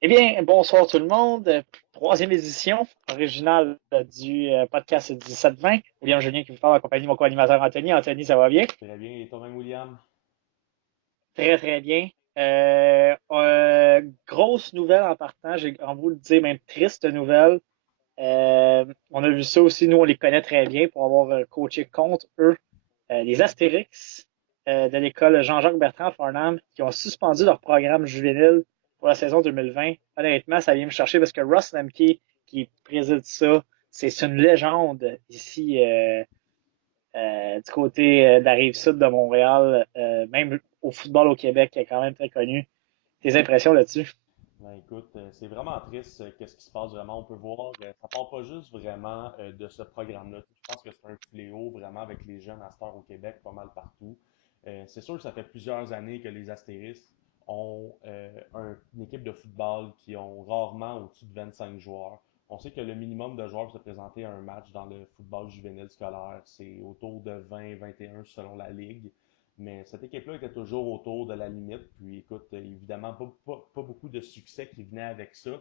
Eh bien, bonsoir tout le monde. Troisième édition originale du podcast 17-20. William Julien qui vous parle en compagnie de mon co-animateur Anthony. Anthony, ça va bien? Très bien. Et toi-même, William? Très, très bien. Grosse nouvelle en partant, j'ai envie de vous le dire, même triste nouvelle. On a vu ça aussi, nous on les connaît très bien pour avoir coaché contre eux, les Astérix de l'école Jean-Jacques Bertrand Farnham qui ont suspendu leur programme juvénile pour la saison 2020. Honnêtement, ça vient me chercher parce que Ross Lemke qui préside ça, c'est une légende ici du côté de la rive sud de Montréal, même au football au Québec, qui est quand même très connu. Tes impressions là-dessus? Ben, écoute, c'est vraiment triste qu'est-ce qui se passe vraiment. On peut voir, ça part pas juste vraiment de ce programme-là. Je pense que c'est un fléau vraiment avec les jeunes à cette heure au Québec, pas mal partout. C'est sûr que ça fait plusieurs années que les Astéristes ont une équipe de football qui ont rarement au-dessus de 25 joueurs. On sait que le minimum de joueurs pour se présenter à un match dans le football juvénile scolaire, c'est autour de 20-21 selon la ligue. Mais cette équipe-là était toujours autour de la limite. Puis écoute, évidemment, pas beaucoup de succès qui venait avec ça.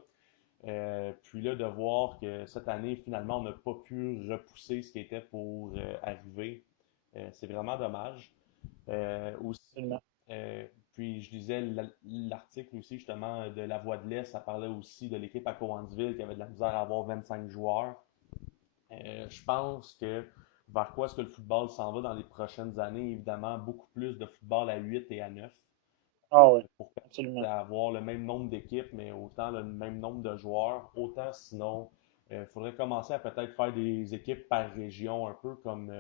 Puis là, de voir que cette année, finalement, on n'a pas pu repousser ce qui était pour arriver, c'est vraiment dommage. Aussi, Absolument. euh, puis je lisais l'article aussi justement de La Voix de l'Est, ça parlait aussi de l'équipe à Cowansville qui avait de la misère à avoir 25 joueurs. Je pense que vers quoi est-ce que le football s'en va dans les prochaines années? Évidemment, beaucoup plus de football à 8 et à 9 Ah oui, pour permettre absolument. d'avoir le même nombre d'équipes, mais autant le même nombre de joueurs. Autant sinon, il faudrait commencer à peut-être faire des équipes par région, un peu comme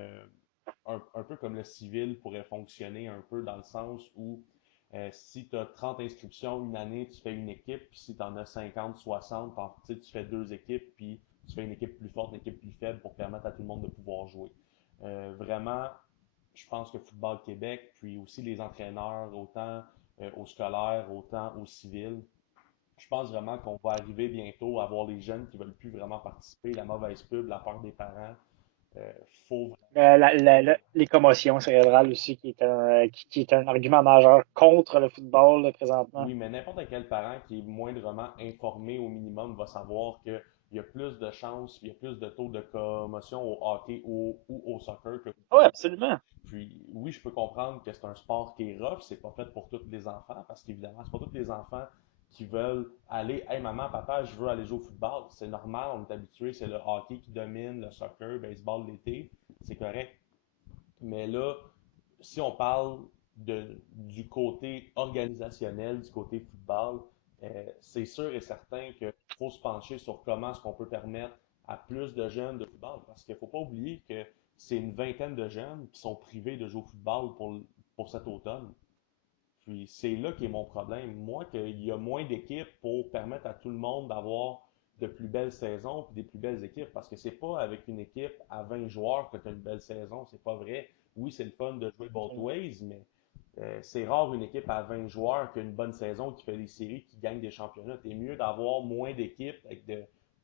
le civil pourrait fonctionner, un peu dans le sens où si tu as 30 inscriptions une année, tu fais une équipe, puis si tu en as 50, 60, tu fais deux équipes, puis tu fais une équipe plus forte, une équipe plus faible pour permettre à tout le monde de pouvoir jouer. Vraiment, je pense que Football Québec, puis aussi les entraîneurs, autant au scolaire, autant au civil, je pense vraiment qu'on va arriver bientôt à voir les jeunes qui veulent plus vraiment participer, la mauvaise pub, la peur des parents. Faut Les commotions cérébrales aussi, qui est un argument majeur contre le football là, présentement. Oui, mais n'importe quel parent qui est moindrement informé au minimum va savoir qu'il y a plus de chances, il y a plus de taux de commotion au hockey ou au soccer que au Ah oui, foot. absolument. Puis oui, je peux comprendre que c'est un sport qui est rough, c'est pas fait pour tous les enfants, parce qu'évidemment, c'est pas tous les enfants qui veulent aller, hey maman, papa, je veux aller jouer au football. C'est normal, on est habitué, c'est le hockey qui domine, le soccer, baseball l'été, c'est correct. Mais là, si on parle du côté organisationnel, du côté football, c'est sûr et certain qu'il faut se pencher sur comment est-ce qu'on peut permettre à plus de jeunes de football. Parce qu'il ne faut pas oublier que c'est une vingtaine de jeunes qui sont privés de jouer au football pour cet automne. Puis c'est là qui est mon problème. Moi, qu'il y a moins d'équipes pour permettre à tout le monde d'avoir de plus belles saisons et des plus belles équipes. Parce que c'est pas avec une équipe à 20 joueurs que tu as une belle saison. C'est pas vrai. Oui, c'est le fun de jouer both Absolument. ways, mais c'est rare une équipe à 20 joueurs qui a une bonne saison, qui fait des séries, qui gagne des championnats. C'est mieux d'avoir moins d'équipes avec de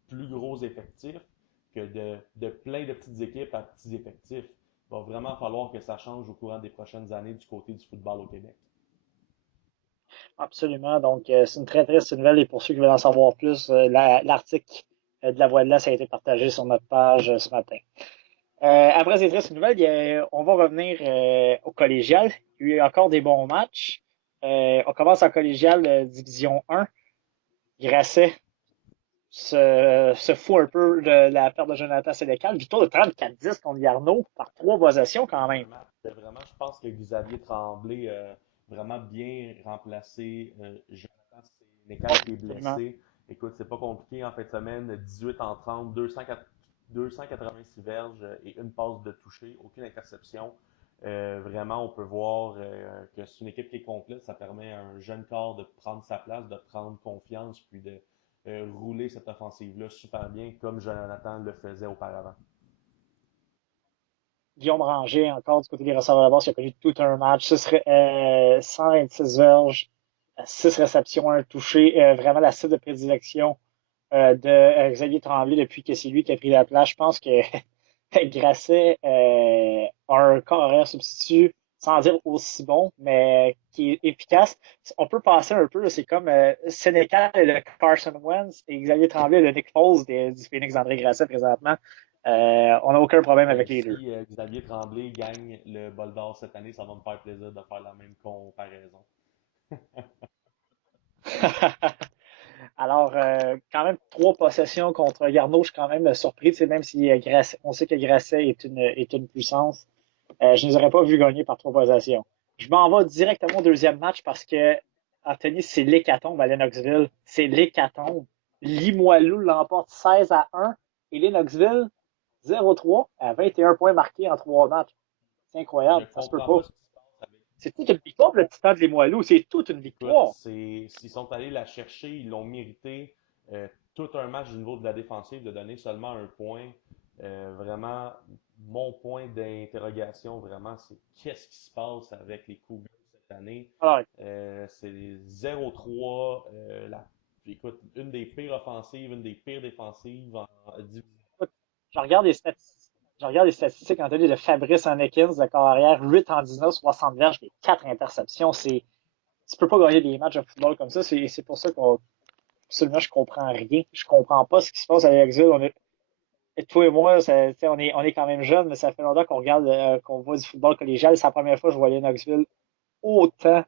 plus gros effectifs que de plein de petites équipes à petits effectifs. Il va vraiment falloir que ça change au courant des prochaines années du côté du football au Québec. Absolument. Donc, c'est une très triste nouvelle. Et pour ceux qui veulent en savoir plus, l'article de la Voix de l'Est a été partagé sur notre page ce matin. Après ces tristes nouvelles, on va revenir au collégial. Il y a eu encore des bons matchs. On commence en collégial Division 1. Grasset se fout un peu de la perte de Jonathan Sénécal. Victoire de 34-10 contre Yarno par trois possessions quand même. Vraiment, je pense que Xavier Tremblay vraiment bien remplacé Jonathan Sénécal qui est Absolument. blessé. Écoute, c'est pas compliqué en fin de semaine, 18 en 30, 286 verges et une passe de toucher, aucune interception. Vraiment, on peut voir que c'est une équipe qui est complète. Ça permet à un jeune corps de prendre sa place, de prendre confiance, puis de rouler cette offensive-là super bien, comme Jonathan le faisait auparavant. Guillaume Ranger, encore du côté des receveurs de base, qui a connu tout un match. 126 verges, 6 réceptions, un touché. Vraiment la cible de prédilection de Xavier Tremblay depuis que c'est lui qui a pris la place. Je pense que Grasset a un corps horaire substitut. sans dire aussi bon, mais qui est efficace. On peut passer un peu, là, c'est comme Sénécal et le Carson Wentz et Xavier Tremblay et le Nick Foles du Phoenix d'André Grasset présentement. On n'a aucun problème Ben, avec les deux. si Xavier Tremblay gagne le bol d'or cette année, ça va me faire plaisir de faire la même comparaison. Alors, quand même, 3 possessions contre Garneau, je suis quand même surpris, même si on sait que Grasset est une puissance. Je ne les aurais pas vus gagner par 3 possessions. Je m'en vais directement au deuxième match parce que, Anthony, c'est l'hécatombe à Lennoxville. C'est l'hécatombe. Limoilou l'emporte 16-1 et Lennoxville 0-3 à 21 points marqués en 3 matchs. C'est Je incroyable, ça se peut comprends pas. pas ce qui se passe avec. C'est toute une victoire pour le Titan de Limoilou. C'est toute une Écoute, victoire. s'ils sont allés la chercher, ils l'ont mérité. Tout un match du niveau de la défensive, de donner seulement un point. Vraiment, mon point d'interrogation, vraiment, c'est qu'est-ce qui se passe avec les Cougars cette année. Alors, C'est 0-3. Écoute, une des pires offensives, une des pires défensives en division. écoute, je regarde les statistiques. Je regarde les statistiques, Anthony, de Fabrice Hanekins de carrière, 8 en 19, 60 verges, et 4 interceptions. Tu peux pas gagner des matchs de football comme ça. C'est pour ça qu'on, absolument, je comprends rien. Je comprends pas ce qui se passe à Exil. Toi et moi, on est quand même jeunes, mais ça fait longtemps qu'on regarde, qu'on voit du football collégial. C'est la première fois que je voyais Knoxville autant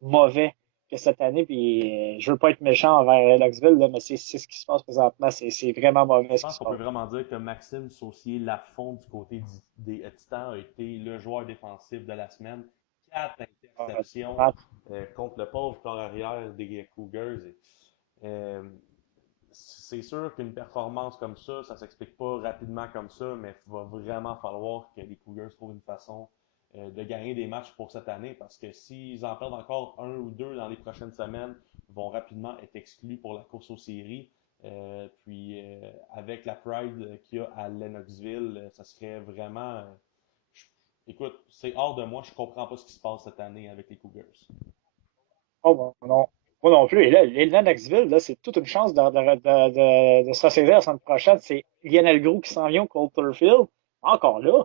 mauvais que cette année. Puis, je veux pas être méchant envers Knoxville, là, mais c'est ce qui se passe présentement. C'est vraiment mauvais Je ce qui pense se qu'on peut passe. vraiment dire que Maxime Saucier-Lafont du côté des Titans a été le joueur défensif de la semaine. 4 interceptions contre le pauvre corps arrière des Cougars. Euh, c'est sûr qu'une performance comme ça s'explique pas rapidement comme ça, mais il va vraiment falloir que les Cougars trouvent une façon de gagner des matchs pour cette année parce que s'ils en perdent encore un ou deux dans les prochaines semaines, ils vont rapidement être exclus pour la course aux séries. Avec la pride qu'il y a à Lennoxville, ça serait vraiment. Je- Écoute, c'est hors de moi, je comprends pas ce qui se passe cette année avec les Cougars. Oh, bon, non. Moi non plus. Et là, Lilian Knoxville, là, c'est toute une chance de se ressaisir la semaine prochaine. C'est Lionel Groux qui s'en vient au Coulterfield. Encore là.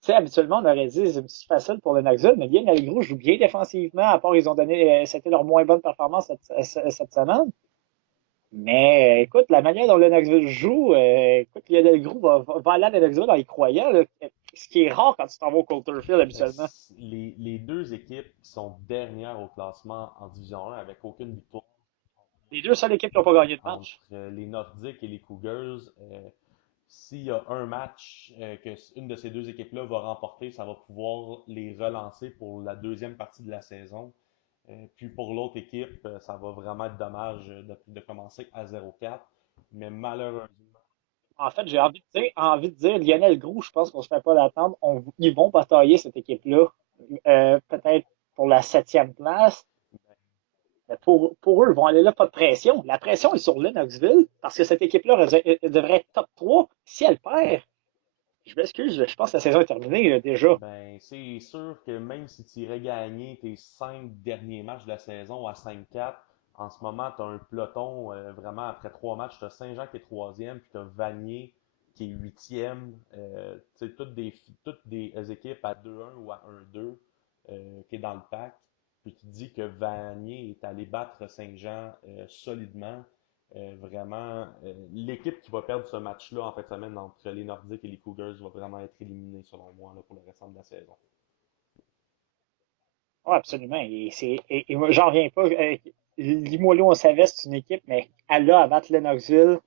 Tu sais, habituellement, on aurait dit c'est un petit facile pour le Knoxville, mais Lionel Groux joue bien défensivement, à part ils ont donné, c'était leur moins bonne performance cette semaine. Mais écoute, la manière dont le Knoxville joue, écoute, Lionel Groux va aller à Knoxville en y croyant, là, ce qui est rare quand tu t'en vas au Coulterfield habituellement. Les deux équipes qui sont dernières au classement en Division 1 avec aucune victoire Les deux seules équipes qui n'ont pas gagné de entre match. les Nordiques et les Cougars. S'il y a un match que une de ces deux équipes-là va remporter, ça va pouvoir les relancer pour la deuxième partie de la saison. Puis pour l'autre équipe, ça va vraiment être dommage de commencer à 0-4. Mais malheureusement, En fait, j'ai envie de dire, Lionel Groux, je pense qu'on se fait pas d'attendre. Ils vont batailler cette équipe-là, peut-être pour la 7e place. Mais pour eux, ils vont aller là, pas de pression. La pression est sur Lennoxville, parce que cette équipe-là devrait être top 3. Si elle perd, je m'excuse, je pense que la saison est terminée déjà. ben, c'est sûr que même si tu irais gagner tes 5 derniers matchs de la saison à 5-4, en ce moment, tu as un peloton, vraiment, après 3 matchs, tu as Saint-Jean qui est troisième, puis tu as Vanier qui est huitième. Tu sais, toutes des équipes à 2-1 ou à 1-2 qui est dans le pack. Puis tu te dis que Vanier est allé battre Saint-Jean solidement. Vraiment, l'équipe qui va perdre ce match-là en fin de semaine entre les Nordiques et les Cougars va vraiment être éliminée, selon moi, là, pour le restant de la saison. Oui, absolument. Et moi, j'en reviens pas. Limoilou, on savait, c'est une équipe, mais elle a à battre Lennoxville.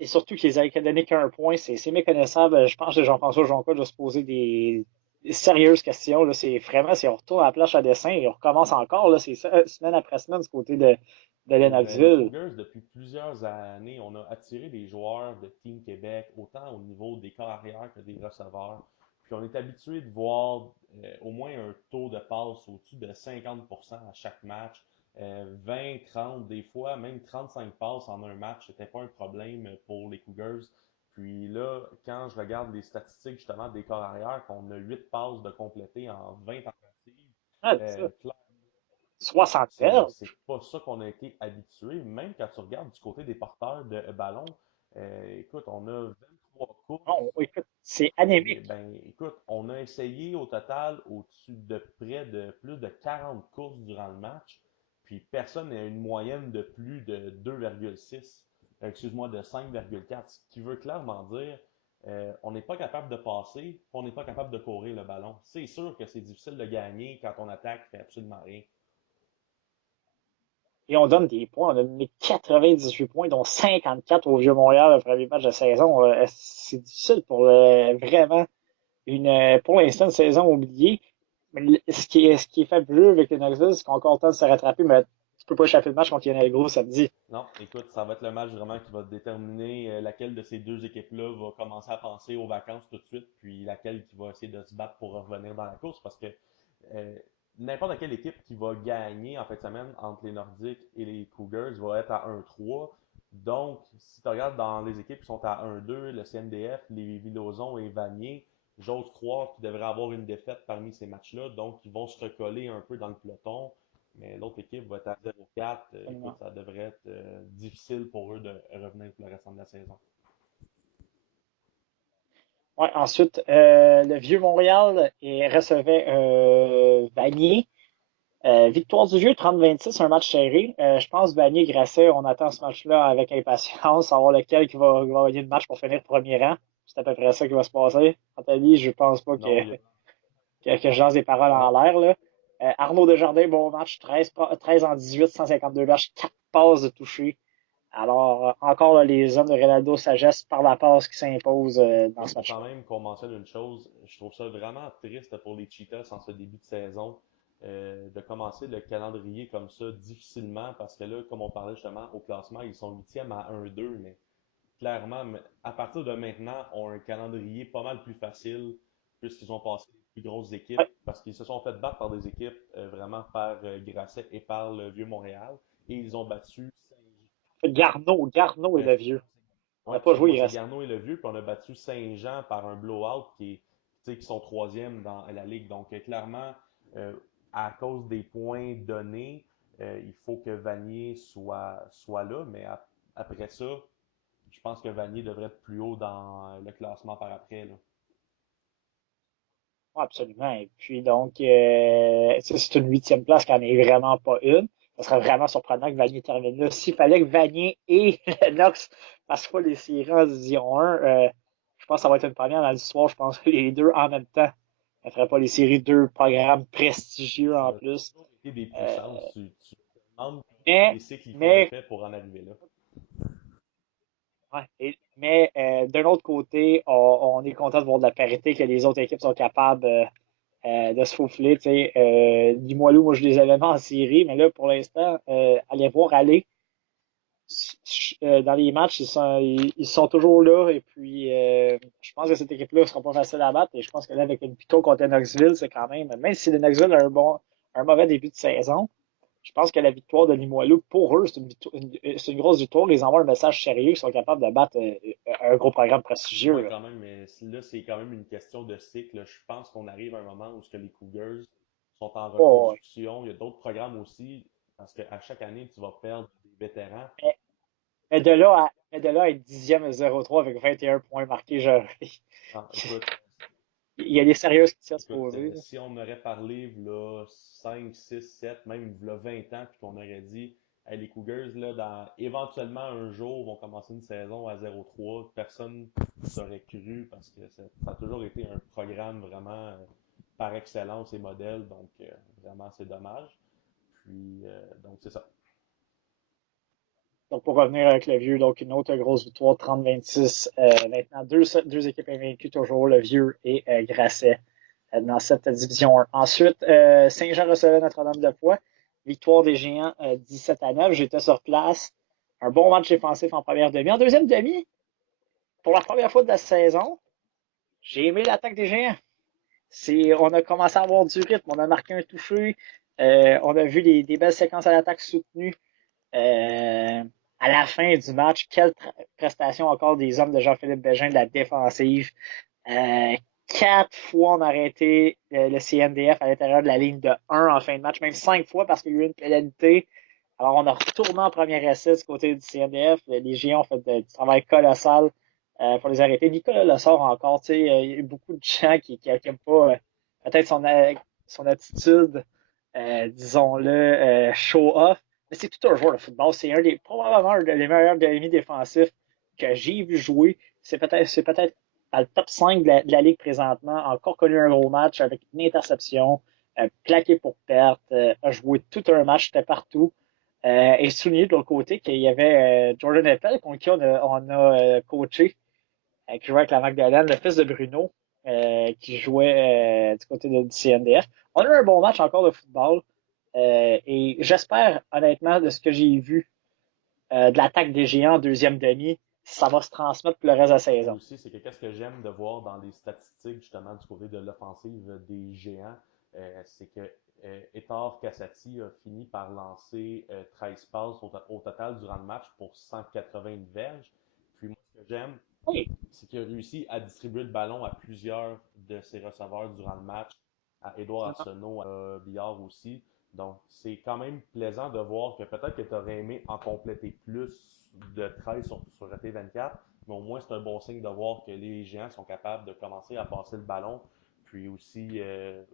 Et surtout qu'ils aient donné qu'un point, c'est méconnaissable. Je pense que Jean-François Jonca doit se poser des sérieuses questions. Là. C'est vraiment, si on retourne à la planche à dessin et on recommence encore, là, c'est ça, semaine après semaine du côté de Pour les Lennoxville. Cougars, depuis plusieurs années, on a attiré des joueurs de Team Québec, autant au niveau des corps arrière que des receveurs. Puis on est habitué de voir au moins un taux de passe au-dessus de 50% à chaque match. 20, 30, des fois même 35 passes en un match, c'était pas un problème pour les Cougars. Puis là, quand je regarde les statistiques justement des corps arrière, qu'on a 8 passes de compléter en 20 tentatives, Ah, c'est ça. clairement, 60 c'est verges. pas ça qu'on a été habitué. Même quand tu regardes du côté des porteurs de ballon, écoute, on a 3 courses. Non, écoute, c'est anémique. Ben, écoute, on a essayé au total au-dessus de près de plus de 40 courses durant le match, puis personne n'a une moyenne de plus de 2,6, excuse-moi, de 5,4, ce qui veut clairement dire on n'est pas capable de passer, on n'est pas capable de courir le ballon. C'est sûr que c'est difficile de gagner quand on attaque, fait absolument rien. Et on donne des points. On a donné 98 points, dont 54 au Vieux-Montréal, le premier match de saison. C'est difficile pour vraiment pour l'instant, une saison oubliée. Mais ce qui est fabuleux avec les Knoxville, c'est qu'on a encore le temps de se rattraper, mais tu peux pas échapper le match contre Lionel Gros samedi. Non, écoute, ça va être le match vraiment qui va déterminer laquelle de ces deux équipes-là va commencer à penser aux vacances tout de suite, puis laquelle qui va essayer de se battre pour revenir dans la course, parce que euh, n'importe quelle équipe qui va gagner en fin de semaine entre les Nordiques et les Cougars va être à 1-3. Donc, si tu regardes dans les équipes qui sont à 1-2, le CNDF, les Villozons et Vanier, j'ose croire qu'ils devraient avoir une défaite parmi ces matchs-là, donc ils vont se recoller un peu dans le peloton. Mais l'autre équipe va être à 0-4. Écoute, ça devrait être difficile pour eux de revenir pour le restant de la saison. Ouais, ensuite, le Vieux-Montréal recevait Vanier. Victoire du Vieux, 30-26, un match serré. Je pense Vanier-Grasset, on attend ce match-là avec impatience, savoir lequel qui va gagner le match pour finir premier rang. C'est à peu près ça qui va se passer. Anthony, je pense pas Non, il y a... que je lance des paroles en Non, l'air, là. Arnaud Desjardins, bon match, 13 en 18, 152 verges, 4 passes de toucher. Alors, encore là, les hommes de Ronaldo Sagesse par la passe qui s'impose dans il ce faut quand match-là. même qu'on mentionne une chose. Je trouve ça vraiment triste pour les Cheetahs en ce début de saison de commencer le calendrier comme ça difficilement parce que là, comme on parlait justement au classement, ils sont huitièmes à 1-2, mais clairement, à partir de maintenant, ont un calendrier pas mal plus facile puisqu'ils ont passé les plus grosses équipes Ouais, parce qu'ils se sont fait battre par des équipes vraiment par Grasset et par le Vieux-Montréal et ils ont battu Garneau est le vieux. On ouais, n'a pas joué, excuse-moi, il c'est reste. Garneau et le Vieux, puis on a battu Saint-Jean par un blowout qui sont troisième dans la ligue. Donc, clairement, euh, à cause des points donnés, il faut que Vanier soit là, mais après ça, je pense que Vanier devrait être plus haut dans le classement par après, là. Ouais, absolument. Et puis donc, c'est une huitième place qui n'en est vraiment pas une. Ça serait vraiment surprenant que Vanier termine là. S'il fallait que Vanier et Lennox passent pas les séries en Division 1, je pense que ça va être une première dans l'histoire. Je pense que les deux en même temps ne feraient pas les séries, deux programmes prestigieux Ça en a plus. toujours été des Euh, puissances. Tu te demandes mais, et c'est qu'ils feraient mais, fait pour en arriver là. ouais, d'un autre côté, on est content de voir de la parité que les autres équipes sont capables de se faufiler. Tu sais, Limoilou, moi, je les avais mis en série, mais là, pour l'instant, allez voir aller. Dans les matchs, ils sont toujours là. Et puis, je pense que cette équipe-là ne sera pas facile à battre. Et je pense que là, avec une pico contre Knoxville, c'est quand même si le Knoxville a un mauvais début de saison, je pense que la victoire de Limoilou, pour eux, c'est une grosse victoire. Ils envoient un message sérieux. Ils sont capables de battre un gros programme Ouais, prestigieux. Là. quand même, mais là, c'est quand même une question de cycle. Je pense qu'on arrive à un moment où ce que les Cougars sont en Oh, reconstruction. Il y a d'autres programmes aussi, parce qu'à chaque année, tu vas perdre des vétérans. mais, mais de là à être 10e à 0-3 avec 21 points marqués, Ah, écoute, il y a des sérieuses questions à se écoute, poser. si on aurait parlé là, 5, 6, 7, même là, 20 ans, puis qu'on aurait dit hey, les Cougars, là, éventuellement un jour, vont commencer une saison à 0-3, personne ne serait cru parce que ça a toujours été un programme vraiment par excellence et modèle, donc vraiment c'est dommage. Puis donc c'est ça. Donc, pour revenir avec le vieux, donc une autre grosse victoire, 30-26. Maintenant, deux équipes invaincues toujours, le vieux et Grasset dans cette division 1. Ensuite, Saint-Jean recevait Notre-Dame-de-Foix. Victoire des Géants 17-9. J'étais sur place. Un bon match défensif en première demi. En deuxième demi, pour la première fois de la saison, j'ai aimé l'attaque des Géants. On a commencé à avoir du rythme. On a marqué un touché. On a vu des belles séquences à l'attaque soutenues. Euh, à la fin du match, quelle prestation encore des hommes de Jean-Philippe Bégin de la défensive. Euh, 4 fois on a arrêté le CNDF à l'intérieur de la ligne de 1 en fin de match, même 5 fois parce qu'il y a eu une pénalité. Alors on a retourné en premier essai du côté du CNDF. Les Géants ont fait du travail colossal pour les arrêter. Nicolas le sort encore, tu sais, il y a eu beaucoup de gens qui n'aiment pas peut-être son attitude, disons-le, show-off. Mais c'est tout un joueur de football. C'est probablement un des meilleurs amis défensifs que j'ai vu jouer. C'est peut-être à le top 5 de la Ligue présentement. Encore connu un gros match avec une interception, plaqué pour perte, a joué tout un match, c'était partout. Et souligner de l'autre côté qu'il y avait Jordan Eppel, contre qui on a coaché, qui jouait avec la Magdalene, le fils de Bruno, qui jouait du côté du CNDF. On a eu un bon match encore de football. Et j'espère, honnêtement, de ce que j'ai vu de l'attaque des Géants en deuxième demi, ça va se transmettre pour le reste de la Puis saison. aussi, c'est que qu'est-ce que j'aime de voir dans les statistiques, justement, du côté de l'offensive des Géants, c'est que Ettore Cassati a fini par lancer 13 passes au total durant le match pour 180 verges. Puis moi, ce que j'aime, Oui, c'est qu'il a réussi à distribuer le ballon à plusieurs de ses receveurs durant le match, à Edouard absolument. Arsenault, à Billard aussi. Donc, c'est quand même plaisant de voir que peut-être que tu aurais aimé en compléter plus de 13 sur ET24, mais au moins c'est un bon signe de voir que les géants sont capables de commencer à passer le ballon. Puis aussi,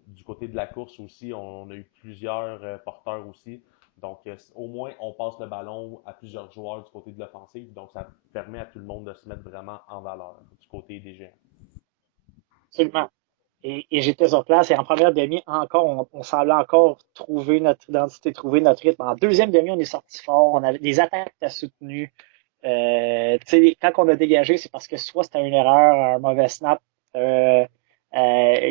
du côté de la course aussi, on a eu plusieurs porteurs aussi. Donc, au moins, on passe le ballon à plusieurs joueurs du côté de l'offensive. Donc, ça permet à tout le monde de se mettre vraiment en valeur du côté des géants. Absolument. Et j'étais sur place et en première demi, encore, on semblait encore trouver notre identité, trouver notre rythme. En deuxième demi, on est sorti fort, on avait des attaques à soutenues. Quand on a dégagé, c'est parce que soit c'était une erreur, un mauvais snap,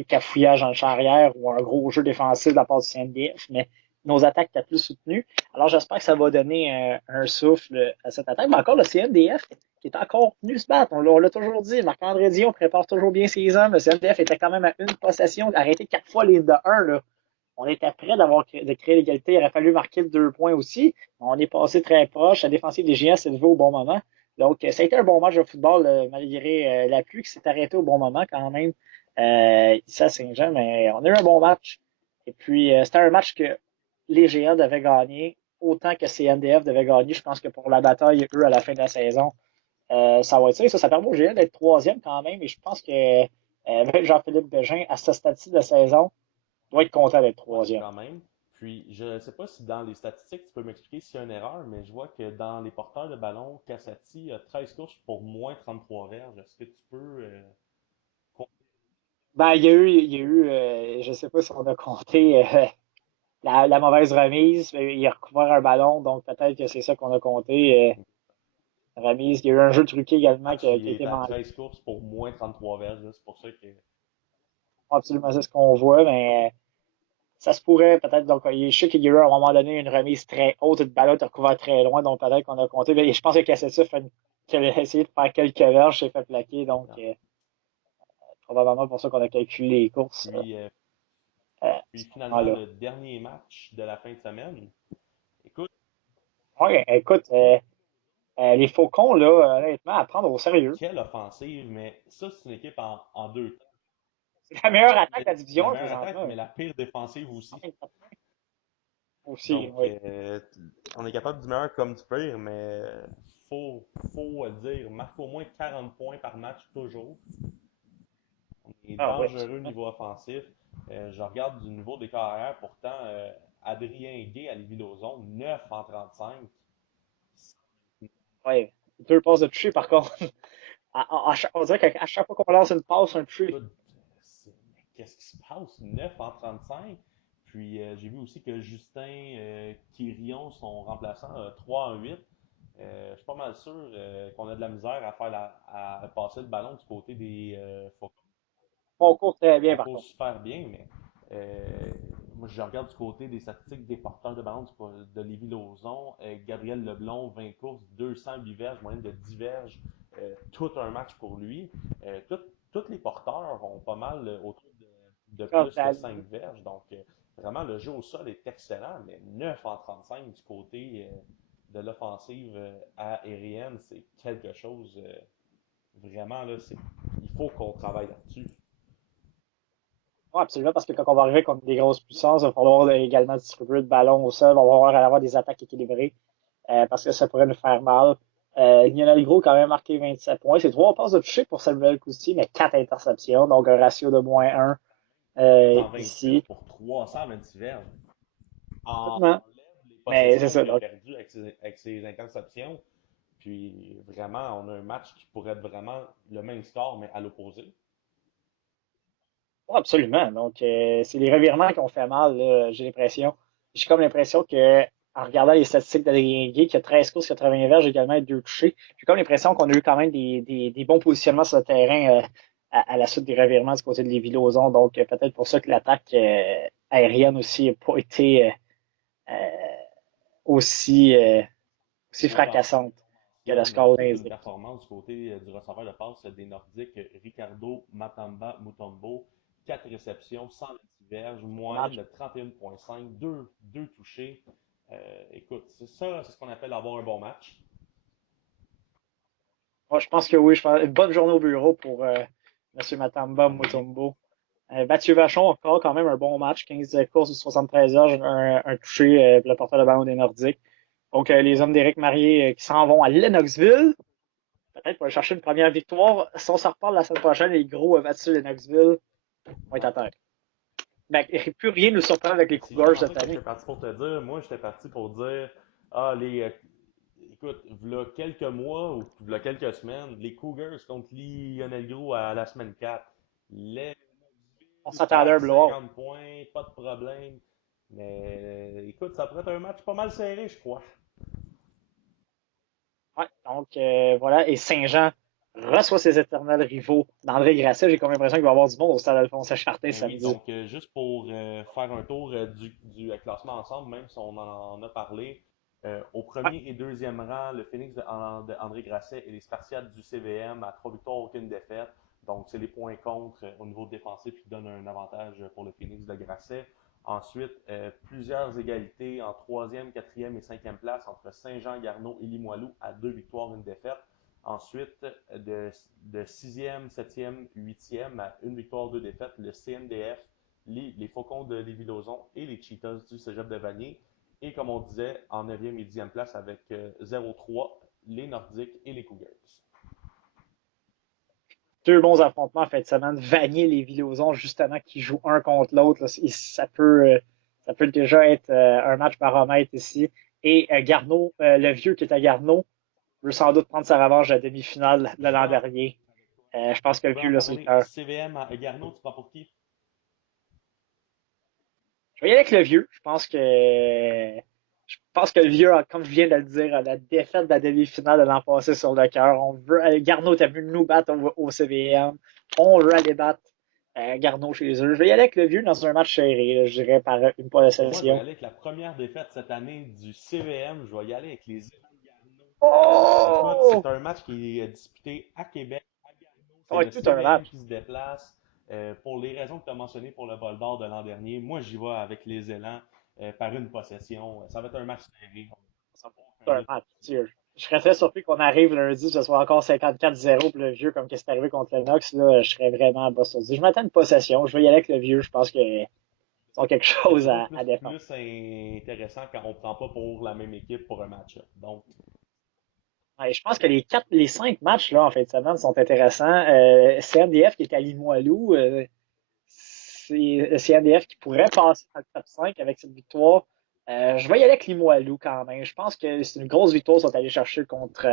cafouillage en charrière ou un gros jeu défensif de la part du CNDF, mais nos attaques étaient plus soutenues. Alors j'espère que ça va donner un souffle à cette attaque. Mais encore le CNDF qui est encore venu se battre. On l'a toujours dit, Marc-André Dion prépare toujours bien ses hommes. Le CNDF était quand même à une possession, arrêté 4 fois les de 1 là. On était près de créer l'égalité. Il aurait fallu marquer le 2 points aussi. On est passé très proche. La défensive des Géants s'est levée au bon moment. Donc, ça a été un bon match de football, malgré la pluie qui s'est arrêtée au bon moment quand même ici à Saint-Jean. Mais on a eu un bon match. Et puis, c'était un match que les Géants devaient gagner autant que CNDF devait gagner. Je pense que pour la bataille, eux, à la fin de la saison, ça va être ça. Ça permet aux Géants d'être troisième quand même. Et je pense que Jean-Philippe Bégin, à ce stade-ci de la saison, doit être content d'être Ouais, troisième. quand même. Puis, je ne sais pas si dans les statistiques, tu peux m'expliquer s'il y a une erreur, mais je vois que dans les porteurs de ballon, Cassati a 13 courses pour moins 33 verges. Est-ce que tu peux Ben, je sais pas si on a compté la mauvaise remise. Il a recouvert un ballon, donc peut-être que c'est ça qu'on a compté. Remise. Il y a eu un jeu truqué également qui match, a il été est à manqué. 13 courses pour moins 33 verges. C'est pour ça que. Absolument, c'est ce qu'on voit, mais ça se pourrait peut-être. Donc, je sais qu'il y a eu à un moment donné une remise très haute, le ballon est recouvert très loin, donc peut-être qu'on a compté. Mais je pense que Cassetta a essayé de faire quelques verges, s'est fait plaquer, donc Non. probablement pour ça qu'on a calculé les courses Puis, à puis ce finalement, moment-là. le dernier match de la fin de semaine, écoute, Oui, écoute, les Faucons, là, honnêtement, à prendre au sérieux. quelle offensive, mais ça, c'est une équipe en deux temps. C'est la meilleure attaque de Mais la la division, meilleure attaque, présentement. mais la pire défensive aussi. 124 points aussi, Donc, oui. on est capable du meilleur comme du pire, mais faut, faut le dire, marque au moins 40 points par match toujours. On est Ah oui, dangereux au absolument. niveau offensif. Je regarde du niveau des carrières, pourtant, Adrien Gay à Lévis-Lauzon, 9 en 35. Oui. Deux passes de toucher, par contre. On dirait qu'à chaque fois qu'on lance une passe, un toucher. Écoute, qu'est-ce qui se passe? 9 en 35. Puis j'ai vu aussi que Justin Quirion, son remplaçant, a 3 en 8. Je suis pas mal sûr qu'on a de la misère à passer le ballon du côté des Faucons. On court très bien, On par court contre. super bien, mais moi je regarde du côté des statistiques des porteurs de ballon de Lévis-Lauzon. Gabriel Leblond, 20 courses, 208 verges, moyenne de 10 verges. Tout un match pour lui. Tous les porteurs ont pas mal autour de Comme plus que ça, 5 verges. Donc vraiment le jeu au sol est excellent, mais 9 en 35 du côté de l'offensive aérienne, c'est quelque chose vraiment là, il faut qu'on travaille là-dessus. ouais, absolument, parce que quand on va arriver contre des grosses puissances, il va falloir également distribuer le ballon au sol. On va avoir des attaques équilibrées parce que ça pourrait nous faire mal. Lionel Gros a quand même marqué 27 points. C'est 3 passes de toucher pour Samuel Cousy, mais 4 interceptions, donc un ratio de -1 128 ici. pour 326 verges. En Complètement. les Mais c'est possessions ça. qu'il a Donc, perdues avec ses interceptions. Puis vraiment, on a un match qui pourrait être vraiment le même score, mais à l'opposé. ouais, absolument. Donc, c'est les revirements qui ont fait mal, là, j'ai l'impression. J'ai comme l'impression que, en regardant les statistiques d'Adrien Gay, qui a 13 courses, 80 verges, également et 2 touchés, j'ai comme l'impression qu'on a eu quand même des bons positionnements sur le terrain à la suite des revirements du côté de Lévis Lauzon. Donc, peut-être pour ça que l'attaque aérienne aussi n'a pas été euh, aussi, aussi Ouais, ben, fracassante que le mentionne score toute une l'indique. performance du côté du receveur de passe des Nordiques, Ricardo Matamba Mutombo. 4 réceptions, 126 verges, moyenne de 31,5, deux touchés. Écoute, c'est ça, c'est ce qu'on appelle avoir un bon match. Moi, je pense que oui. Je pense, une bonne journée au bureau pour M. Matamba Oui. Mutombo. Mathieu Vachon, encore quand même un bon match. 15 courses de 73 heures, un touché pour le porteur de ballon des Nordiques. Donc, les hommes d'Éric Marié qui s'en vont à Lennoxville. Peut-être pour aller chercher une première victoire. Si on se reparle la semaine prochaine, les gros battus Lennoxville vont être à terre. Ben, plus rien ne nous surprend avec les C'est Cougars justement ça cette que j'étais année. parti pour te dire. Moi, j'étais parti pour dire, ah, écoute, v'là quelques mois ou v'là quelques semaines, les Cougars contre Lionel Gros à la semaine 4. Les On s'attendait à un battent blowout. 50 points, pas de problème. Mais écoute, ça pourrait être un match pas mal serré, je crois. Ouais, donc, voilà. Et Saint-Jean reçoit ses éternels rivaux d'André Grasset. J'ai comme l'impression qu'il va y avoir du monde au stade Alphonse Chartin Ben oui, samedi. donc juste pour faire un tour du classement ensemble, même si on en a parlé, au Ouais. premier et deuxième rang, le Phoenix de André Grasset et les Spartiates du CVM à 3 victoires, aucune défaite. Donc, c'est les points contre au niveau défensif qui donnent un avantage pour le Phoenix de Grasset. Ensuite, plusieurs égalités en troisième, quatrième et cinquième place entre Saint-Jean, Garneau et Limoilou à 2 victoires, une défaite. Ensuite, de 6e, 7e, 8e à une victoire, deux défaites, le CNDF, les Faucons de Lévis-Lauzon et les Cheetahs du Cégep de Vanier. Et comme on disait, en 9e et 10e place avec 0-3, les Nordiques et les Cougars. Deux bons affrontements en fin de semaine. Vanier et les Villosons, justement, qui jouent un contre l'autre. Ça peut déjà être un match baromètre ici. Et Garneau, le vieux qui est à Garneau, veut sans doute prendre sa revanche à la demi-finale de Je vais l'an en, dernier. Je pense que le je vais vieux, en là, c'est le parler. cœur. CVM à Garneau, tu prends pour qui? Je vais y aller avec le vieux. Je pense que le vieux, comme je viens de le dire, a la défaite de la demi-finale de l'an passé sur le cœur. On veut, Garneau est venu nous battre au CVM. On veut aller battre Garneau chez eux. Je vais y aller avec le vieux dans un match serré, là, je dirais par une Pour moi, je vais y possession. aller avec la première défaite cette année du CVM. Je vais y aller avec les Zéros de Garneau. Écoute, Oh! c'est un match qui est disputé à Québec, à Garneau. Ça C'est va le être tout un CVM match. qui se déplace. Pour les raisons que tu as mentionnées pour le bol d'or de l'an dernier, moi j'y vais avec les élans par une possession. Ça va être un match serré. Ça va être tout Aucun un doute match. là-dessus. Je serais très surpris qu'on arrive lundi, que ce soit encore 54-0 pour le vieux, comme ce qui est arrivé contre le Knox. Là, je serais vraiment à bas sur 10. Je m'attends à une possession. Je vais y aller avec le vieux. Je pense qu'ils ont quelque C'est chose toujours à défendre. plus intéressant quand on ne prend pas pour la même équipe pour un match. Donc, Ouais, je pense que les 5 matchs là, en fin de semaine sont intéressants. CNDF qui est à Limoilou, c'est le CNDF qui pourrait passer dans le top 5 avec cette victoire. Je vais y aller avec Limoilou quand même. Je pense que c'est une grosse victoire qu'ils sont allés chercher contre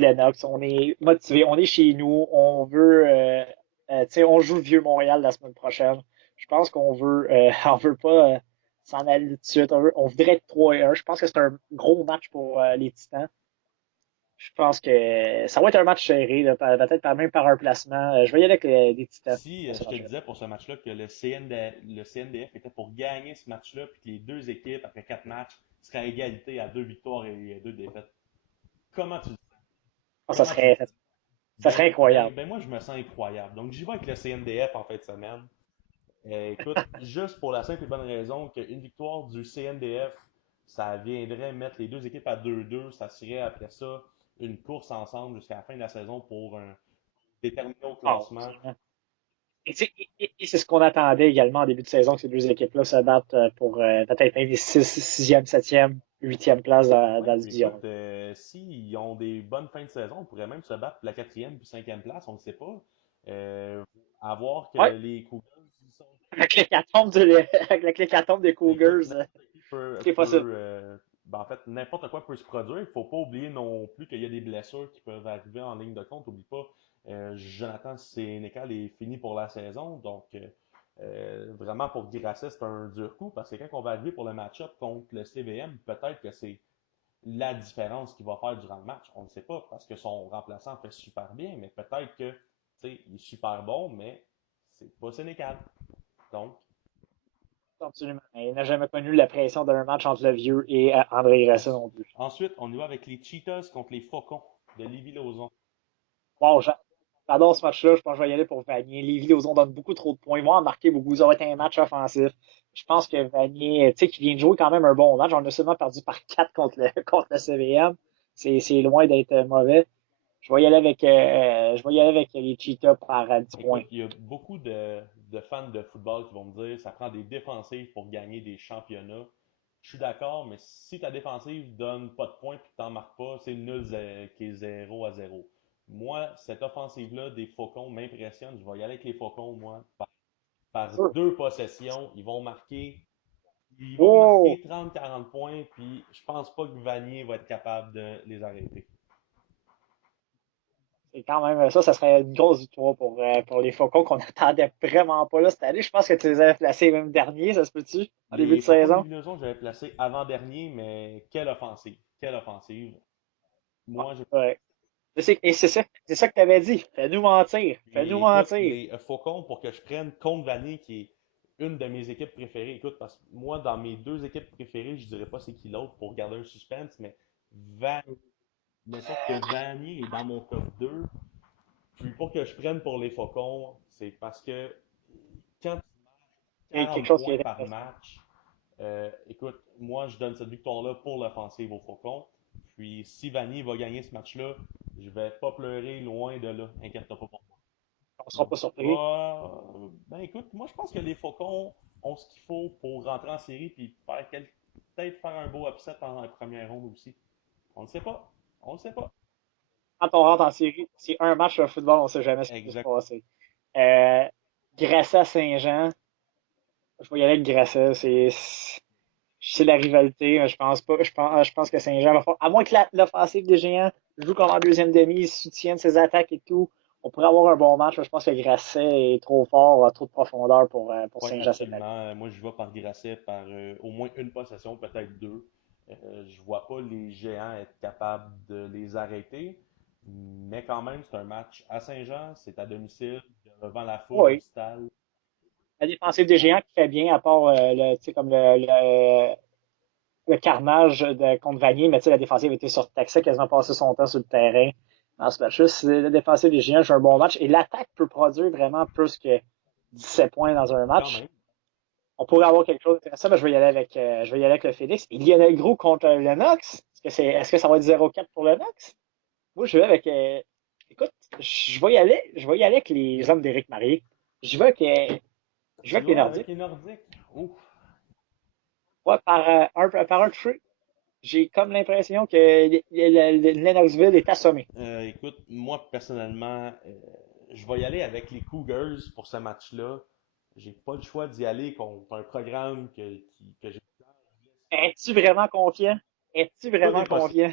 Lennox. On est motivé, on est chez nous, on veut, on joue le vieux Montréal la semaine prochaine. Je pense qu'on veut, on veut pas s'en aller tout de suite. On voudrait être 3-1. Je pense que c'est un gros match pour les Titans. Je pense que ça va être un match serré, là, peut-être même par un placement. Je vais y aller avec des Titans si pour ce je te match-là. disais pour ce match-là que le CNDF était pour gagner ce match-là, puis que les deux équipes, après 4 matchs, seraient à égalité à 2 victoires et 2 défaites, comment tu le sens? Ah, Comment tu le sens? ça serait incroyable. Ben moi, je me sens incroyable. Donc, j'y vais avec le CNDF en fin de semaine. Écoute, juste pour la simple et bonne raison qu'une victoire du CNDF, ça viendrait mettre les deux équipes à 2-2. Ça serait après ça une course ensemble jusqu'à la fin de la saison pour déterminer au Ah, classement. absolument. Et c'est ce qu'on attendait également en début de saison, que ces deux équipes-là se battent pour peut-être même les 6e, 7e, 8e place dans Ouais, la puis écoute, division. s'ils ont des bonnes fins de saison, on pourrait même se battre pour la quatrième puis cinquième place, on ne sait pas. Euh, à voir que Ouais, les Cougars, ils sont. avec l'hécatombe des Écoute, Cougars, n'importe qui peut, c'est possible. ben, en fait, n'importe quoi peut se produire. Il ne faut pas oublier non plus qu'il y a des blessures qui peuvent arriver en ligne de compte. N'oublie pas, Jonathan Sénécal est fini pour la saison. Donc, vraiment, pour Grasset, c'est un dur coup parce que quand on va arriver pour le match-up contre le CVM, peut-être que c'est la différence qu'il va faire durant le match. On ne sait pas parce que son remplaçant fait super bien, mais peut-être que, tu sais, il est super bon, mais c'est pas Sénécal. Donc, Absolument. Il n'a jamais connu la pression d'un match entre le vieux et André Grasset non plus. ensuite, on y va avec les Cheetahs contre les Faucons de Lévis-Lauzon. Wow, j'adore ce match-là. Je pense que je vais y aller pour Vanier. Lévis-Lauzon donne beaucoup trop de points. Ils vont en marquer beaucoup. Ça va être un match offensif. Je pense que Vanier, tu sais, qui vient de jouer quand même un bon match. On a seulement perdu par 4 contre contre le CVM. C'est loin d'être mauvais. Je vais y aller avec les Cheetahs par 10 points. Écoute, il y a beaucoup de fans de football qui vont me dire ça prend des défensives pour gagner des championnats. Je suis d'accord, mais si ta défensive donne pas de points et que tu n'en marques pas, c'est nul qui est 0-0. Moi, cette offensive-là des Faucons m'impressionne. Je vais y aller avec les Faucons, moi, par Sûr. deux possessions. Ils vont marquer Wow! 30-40 points, puis je pense pas que Vanier va être capable de les arrêter. C'est quand même, ça serait une grosse victoire pour les Faucons qu'on n'attendait vraiment pas là cette année. Je pense que tu les avais placés même dernier, ça se peut-tu, en début Les de Faucons de saison? Lévis-Lauzon, j'avais placé avant-dernier, mais quelle offensive! Quelle offensive! Ouais. Moi, j'ai Ouais. Et c'est ça que tu avais dit. Fais-nous mentir. Fais-nous écoute, mentir. les Faucons, pour que je prenne contre Vanier, qui est une de mes équipes préférées. Écoute, parce que moi, dans mes deux équipes préférées, je dirais pas c'est qui l'autre pour garder un suspense, Vanier. Mais sauf que Vanier est dans mon top 2. Puis pour que je prenne pour les Faucons, c'est parce que quand tu Il y a marques quelque 40 chose qui points est par intéressant. match, écoute, moi je donne cette victoire-là pour l'offensive aux Faucons. Puis si Vanier va gagner ce match-là, je vais pas pleurer loin de là. Inquiète-toi pas pour moi. On ne sera Donc, pas surpris. ben écoute, moi je pense que les Faucons ont ce qu'il faut pour rentrer en série puis peut-être faire un beau upset en première ronde aussi. On ne sait pas. On ne sait pas. Quand on rentre en série, c'est un match de football, on ne sait jamais ce qui peut se Exact. passer. Euh, Grasset à Saint-Jean, je vais y aller avec Grasset. C'est la rivalité, mais je pense pas. Je pense que Saint-Jean va faire. À moins que l'offensive des Géants joue comme en deuxième demi, ils soutiennent ses attaques et tout. On pourrait avoir un bon match. Je pense que Grasset est trop fort, a trop de profondeur pour Oui, Saint-Jean cette année. absolument. Moi, je vais par Grasset par au moins une possession, peut-être deux. Je vois pas les géants être capables de les arrêter. Mais quand même, c'est un match à Saint-Jean, c'est à domicile, devant la foule du Oui. stade. La défensive des Géants qui fait bien, à part tu sais, comme le carnage contre Vanier, mais tu sais, la défensive était surtaxée, quasiment passé son temps sur le terrain dans ce match-là. La défensive des Géants joue un bon match et l'attaque peut produire vraiment plus que 17 points dans un Quand match. même. On pourrait avoir quelque chose d'intéressant, mais je vais y aller avec le Phoenix. Il y en a le gros contre le Lennox. Est-ce que ça va être 0-4 pour le Lennox? Moi, je vais avec, écoute, je vais y aller avec les hommes d'Éric Marié. Je vais avec, je vais Tu avec les vas avec Nordiques. les Nordiques. Ouf. Ouais, par un touché. J'ai comme l'impression que Lennoxville est assommé. Écoute, moi personnellement, je vais y aller avec les Cougars pour ce match-là. J'ai pas le choix d'y aller contre un programme que j'ai. Es-tu vraiment confiant? Es-tu Tout vraiment est possible. confiant?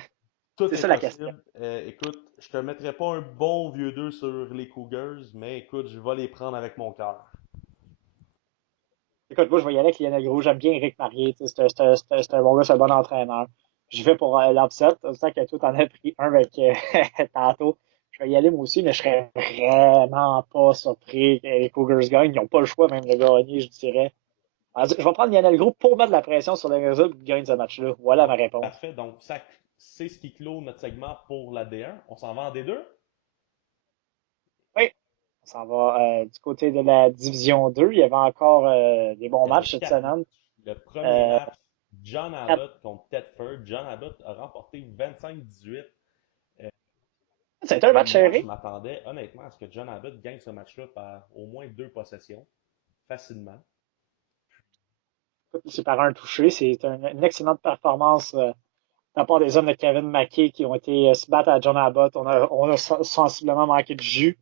Tout C'est est ça la question. possible. Écoute, je te mettrai pas un bon vieux 2 sur les Cougars, mais écoute, je vais les prendre avec mon cœur. Écoute, moi, je vais y aller avec Lionel Gros. J'aime bien Eric Marié. C'est un bon gars, c'est un bon entraîneur. Je vais pour l'upset. Autant que toi, t'en as pris un avec tantôt. Je vais y aller moi aussi, mais je serais vraiment pas surpris que les Cougars gagnent. Ils n'ont pas le choix même de gagner, je dirais. Alors, je vais prendre Lionel Gros pour mettre de la pression sur les réseaux et gagner ce match-là. Voilà ma réponse. Parfait. Donc, ça, c'est ce qui clôt notre segment pour la D1. On s'en va en D2. Oui, on s'en va du côté de la Division 2. Il y avait encore des bons Il y avait matchs cette 4 matchs. semaine. Le premier Euh, match, John quatre- Abbott contre Tedford. John Abbott a remporté 25-18. Euh, C'est un match moi, je serré. m'attendais honnêtement à ce que John Abbott gagne ce match-là par au moins deux possessions, facilement. C'est par un touché. C'est une excellente performance la part des hommes de Kevin McKay qui ont été se battre à John Abbott. On a sensiblement manqué de jus.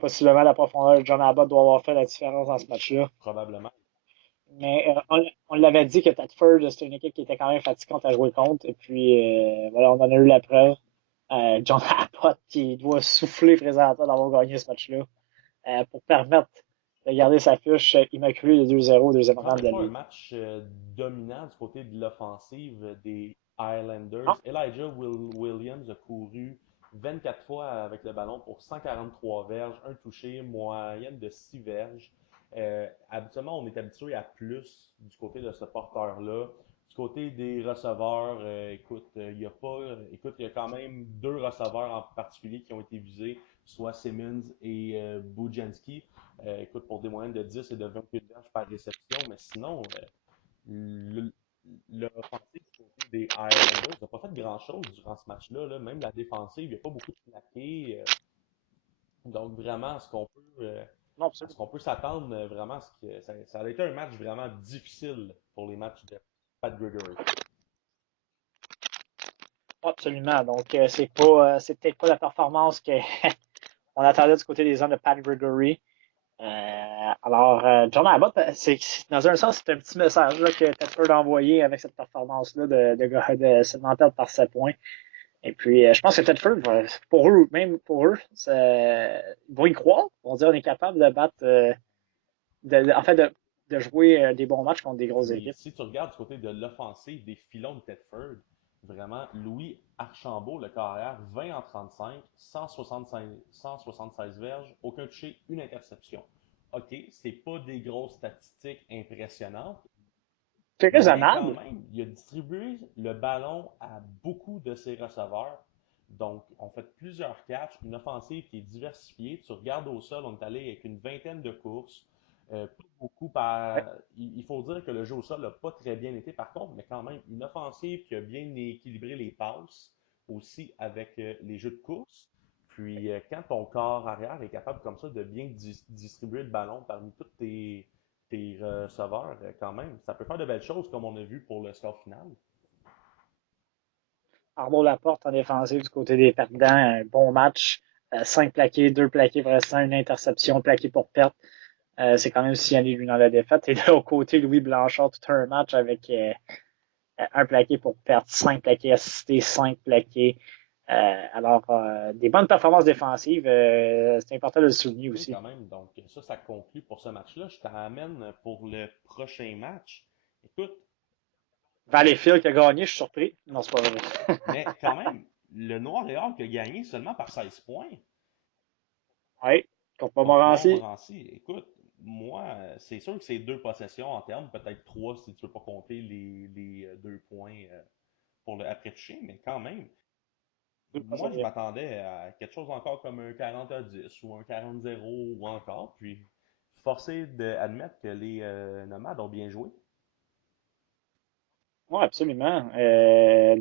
Possiblement, la profondeur de John Abbott doit avoir fait la différence dans ce match-là. Probablement. Mais on l'avait dit que Thetford, c'était une équipe qui était quand même fatigante à jouer contre. Et puis, voilà, on en a eu la preuve. John Abbott qui doit souffler présentement d'avoir gagné ce match-là pour permettre de garder sa fiche immaculée de 2-0 au deuxième Quand rang de même la pas un Ligue. match dominant du côté de l'offensive des Non, Highlanders. Elijah Williams a couru 24 fois avec le ballon pour 143 verges, un touché, moyenne de 6 verges. Habituellement, on est habitué à plus du côté de ce porteur-là. Du côté des receveurs, écoute, il y a pas, écoute, il y a quand même deux receveurs en particulier qui ont été visés, soit Simmons et Bujanski. Écoute, pour des moyennes de 10 et de 28 verges par réception, mais sinon, le, l'offensive du côté des Highlanders n'a pas fait grand-chose durant ce match-là. Là. Même la défensive, il n'y a pas beaucoup de plaqués. Donc vraiment, non, à ce absolument. qu'on peut s'attendre vraiment à ce que ça a été un match vraiment difficile pour les matchs de Pat Gregory. Absolument. Donc, c'est peut-être pas la performance qu'on attendait du côté des hommes de Pat Gregory. John Abbott, dans un sens, c'est un petit message là, que Tedford a envoyé avec cette performance-là de seulement perdre par 7 points. Et puis, je pense que Tedford, pour eux, même pour eux, ils vont y croire. Ils vont dire on est capable de battre, en fait, de jouer des bons matchs contre des grosses Puis équipes. si tu regardes du côté de l'offensive des filons de Tedford, vraiment, Louis Archambault, le carrière, 20 en 35, 176 verges, aucun touché, une interception. OK, c'est pas des grosses statistiques impressionnantes, C'est mais quand raisonnable. même, il a distribué le ballon à beaucoup de ses receveurs. Donc, on fait plusieurs catchs, une offensive qui est diversifiée. Tu regardes au sol, on est allé avec une vingtaine de courses. Pas beaucoup Ouais. par. Il faut dire que le jeu au sol n'a pas très bien été par contre, mais quand même, une offensive qui a bien équilibré les passes aussi avec les jeux de course. Puis, quand ton corps arrière est capable comme ça de bien distribuer le ballon parmi tous tes receveurs, quand même, ça peut faire de belles choses comme on a vu pour le score final. Arnaud Laporte en défensive du côté des perdants, un bon match. 5 plaqués, 2 plaqués pour restant, une interception, plaqué pour perte. C'est quand même signalé lui dans la défaite. Et de l'autre côté, Louis Blanchard, tout un match avec un plaqué pour perte, 5 plaqués assistés, 5 plaqués. Des bonnes performances défensives, c'est important de le souligner Oui, aussi. quand même. Donc, ça conclut pour ce match-là. Je t'amène pour le prochain match. Écoute, Valleyfield qui a gagné, je suis surpris. Non, c'est pas vrai. mais quand même, le Noir et Or qui a gagné seulement par 16 points Oui, contre contre Montmorency. Montmorency. Écoute, moi, c'est sûr que c'est deux possessions en termes, peut-être trois si tu veux pas compter les 2 points pour le après-touché, mais quand même, Deux moi, je possessions. m'attendais à quelque chose encore comme un 40-10 ou un 40-0 ou encore. Puis, forcé d'admettre que les Nomades ont bien joué. Oui, absolument. Je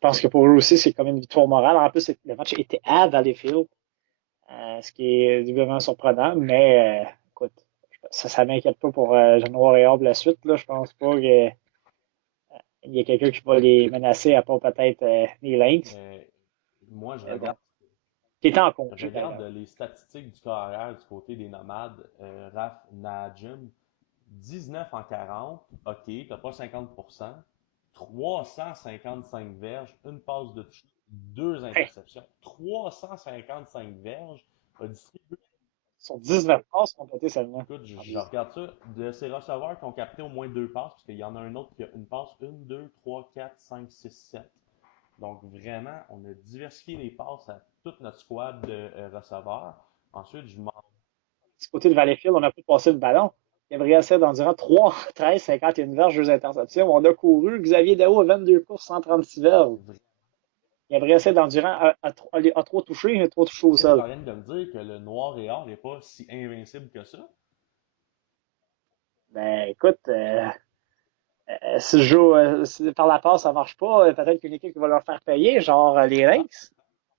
pense que pour eux aussi, c'est comme une victoire morale. En plus, le match était à Valleyfield, ce qui est doublement surprenant, mais écoute, ça m'inquiète pas pour Noir et Orbe la suite. Là. Je pense pas qu'il y ait quelqu'un qui va les menacer, à part peut-être les Lynx. Mais moi, Mais bon, qui était en je congé regarde d'ailleurs. les statistiques du carrière du côté des Nomades. Raf Najim, 19 en 40, ok, t'as pas 50%, 355 verges, une passe de touche, deux Hey, interceptions, 355 verges, a distribué. sur 19 passes complétées seulement. Écoute, Ah, je regarde ça. De ces receveurs qui ont capté au moins deux passes, parce qu'il y en a un autre qui a une passe, une, deux, trois, quatre, cinq, six, sept. Donc vraiment, on a diversifié les passes à toute notre squad de receveurs. Ensuite, je m'en. Du côté de Valleyfield, on a pu passer le ballon. Gabriel Cèdre endurant 3, 13, 51 verges, 2 interceptions. On a couru. Xavier Dao, 22 courses, 136 verges. Gabriel Cèdre endurant a 3 touchés, 3 touchés au Est-ce que tu es sol. en train de me dire que le noir et or n'est pas si invincible que ça? Ben, écoute, si le jeu si par la passe, ça marche pas, peut-être qu'une équipe qui va leur faire payer, genre les Ah, Lynx,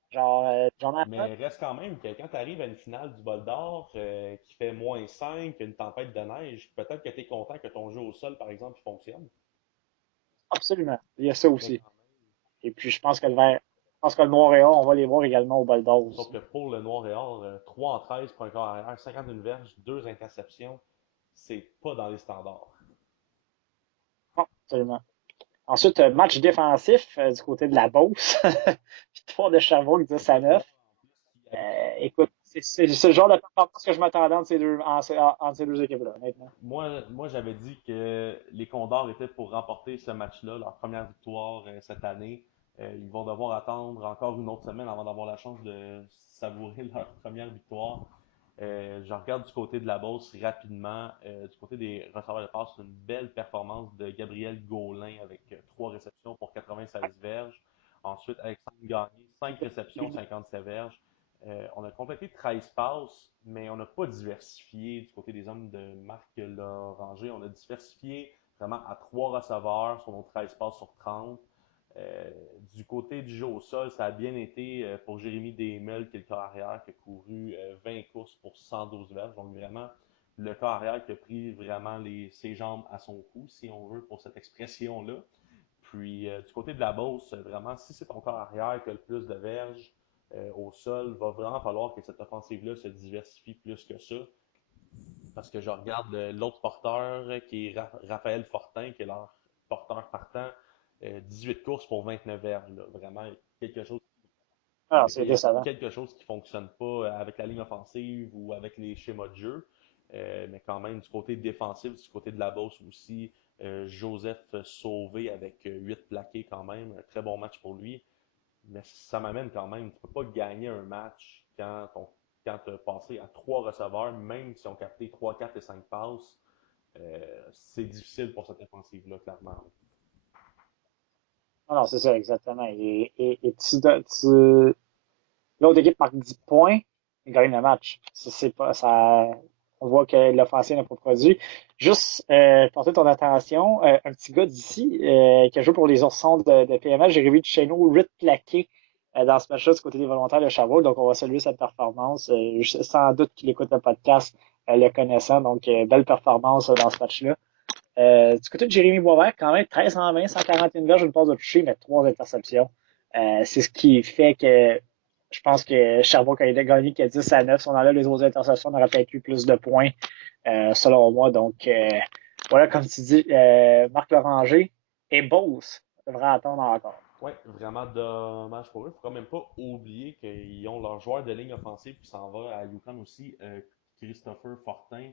genre John Abbott. mais reste quand même que quand tu arrives à une finale du bol d'or qui fait -5, une tempête de neige, peut-être que tu es content que ton jeu au sol, par exemple, fonctionne. Absolument. Il y a ça Mais aussi. quand Et puis, je pense que le noir et or, on va les voir également au bol d'or sauf aussi. que pour le Noir et Or, 3 en 13 pour un corps arrière, 51 verges, 2 interceptions, c'est pas dans les standards. Non, absolument. Ensuite, match défensif du côté de la Beauce. Victoire de Sherbrooke 10 à Écoute, 9. moi, en plus, qui habite Écoute, c'est le genre de performance que je m'attendais entre ces deux équipes-là, honnêtement. moi j'avais dit que les Condors étaient pour remporter ce match-là, leur première victoire cette année. Ils vont devoir attendre encore une autre semaine avant d'avoir la chance de savourer leur première victoire. Je regarde du côté de la Beauce rapidement. Du côté des receveurs de passe, c'est une belle performance de Gabriel Gaulin avec 3 réceptions pour 96 verges. Ensuite, Alexandre Gagné, 5 réceptions, 57 verges. On a complété 13 passes, mais on n'a pas diversifié du côté des hommes de Marc Loranger. On a diversifié vraiment à 3 receveurs sur nos 13 passes sur 30. Euh, du côté du jeu au sol, ça a bien été pour Jérémy Desmeules, qui est le corps arrière, qui a couru 20 courses pour 112 verges. Donc vraiment, le corps arrière qui a pris vraiment ses jambes à son cou, si on veut, pour cette expression-là. Puis du côté de la Beauce, vraiment, si c'est ton corps arrière qui a le plus de verges au sol, va vraiment falloir que cette offensive-là se diversifie plus que ça. Parce que je regarde l'autre porteur qui est Raphaël Fortin, qui est leur porteur partant, 18 courses pour 29 verges. Là. Vraiment, quelque chose, Alors, c'est il y a décevant. quelque chose qui ne fonctionne pas avec la ligne offensive ou avec les schémas de jeu. Mais quand même, du côté défensif, du côté de la Beauce aussi, Joseph Sauvé avec 8 plaqués quand même. Un très bon match pour lui. Mais ça m'amène quand même, tu ne peux pas gagner un match quand tu as passé à 3 receveurs, même si on capté 3, 4 et 5 passes. C'est difficile pour cette offensive-là, clairement. Alors, c'est ça, exactement. L'autre équipe marque 10 points, il gagne le match. C'est pas, ça, on voit que l'offensive n'a pas produit. Juste, porter ton attention, un petit gars d'ici, qui a joué pour les Oursons de PMS, Jérémy Duchesneau, 8 plaqués dans ce match-là du côté des volontaires de Chavaux. Donc, on va saluer cette performance. Sans doute qu'il écoute le podcast, le connaissant. Donc, belle performance dans ce match-là. Du côté de Jérémy Boisvert, quand même, 13 en 20, 141 verges, une passe de toucher, mais 3 interceptions. C'est ce qui fait que je pense que Sherbrooke a gagné qu'à 10 à 9. Si on enlève les autres interceptions, on aurait peut-être eu plus de points, selon moi. Donc, voilà, comme tu dis, Marc Loranger et Beauce devraient attendre encore. Ouais, vraiment dommage pour eux. Il ne faut quand même pas oublier qu'ils ont leur joueur de ligne offensive qui s'en va à Yukon aussi, Christopher Fortin.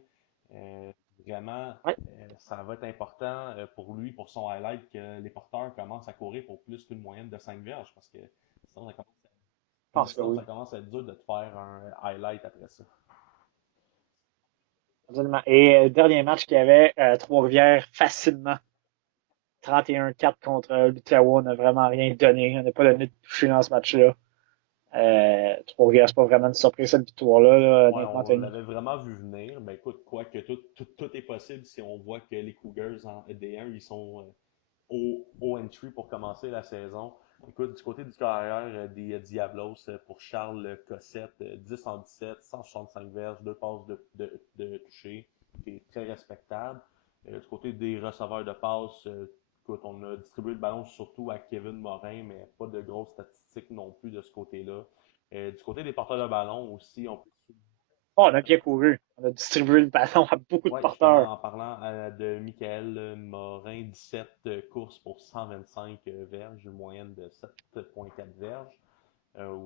Euh, vraiment, Oui, ça va être important pour lui, pour son highlight, que les porteurs commencent à courir pour plus qu'une moyenne de 5 verges parce que je pense que sinon, ça oui. commence à être dur de te faire un highlight après ça. Absolument. Et dernier match qu'il y avait, Trois-Rivières facilement 31-4 contre l'Ottawa. On n'a vraiment rien donné. On n'a pas donné de toucher dans ce match-là. Trois-Rivières, c'est pas vraiment une surprise cette victoire-là, là, Ouais, honnêtement, on Tony. l'avait vraiment vu venir. Mais écoute, quoi que tout est possible si on voit que les Cougars en D1, ils sont au entry pour commencer la saison. Écoute, du côté du carrière des Diablos, pour Charles Cossette, 10 en 17, 165 verges, 2 passes de toucher, qui est très respectable. Du côté des receveurs de passes, écoute, on a distribué le ballon surtout à Kevin Morin, mais pas de grosses statistiques non plus de ce côté-là. Du côté des porteurs de ballon aussi, on peut. Oh, on a bien couru. On a distribué le ballon à beaucoup de Oui, porteurs. justement, en parlant de Michael Morin, 17 courses pour 125 verges, une moyenne de 7,4 verges.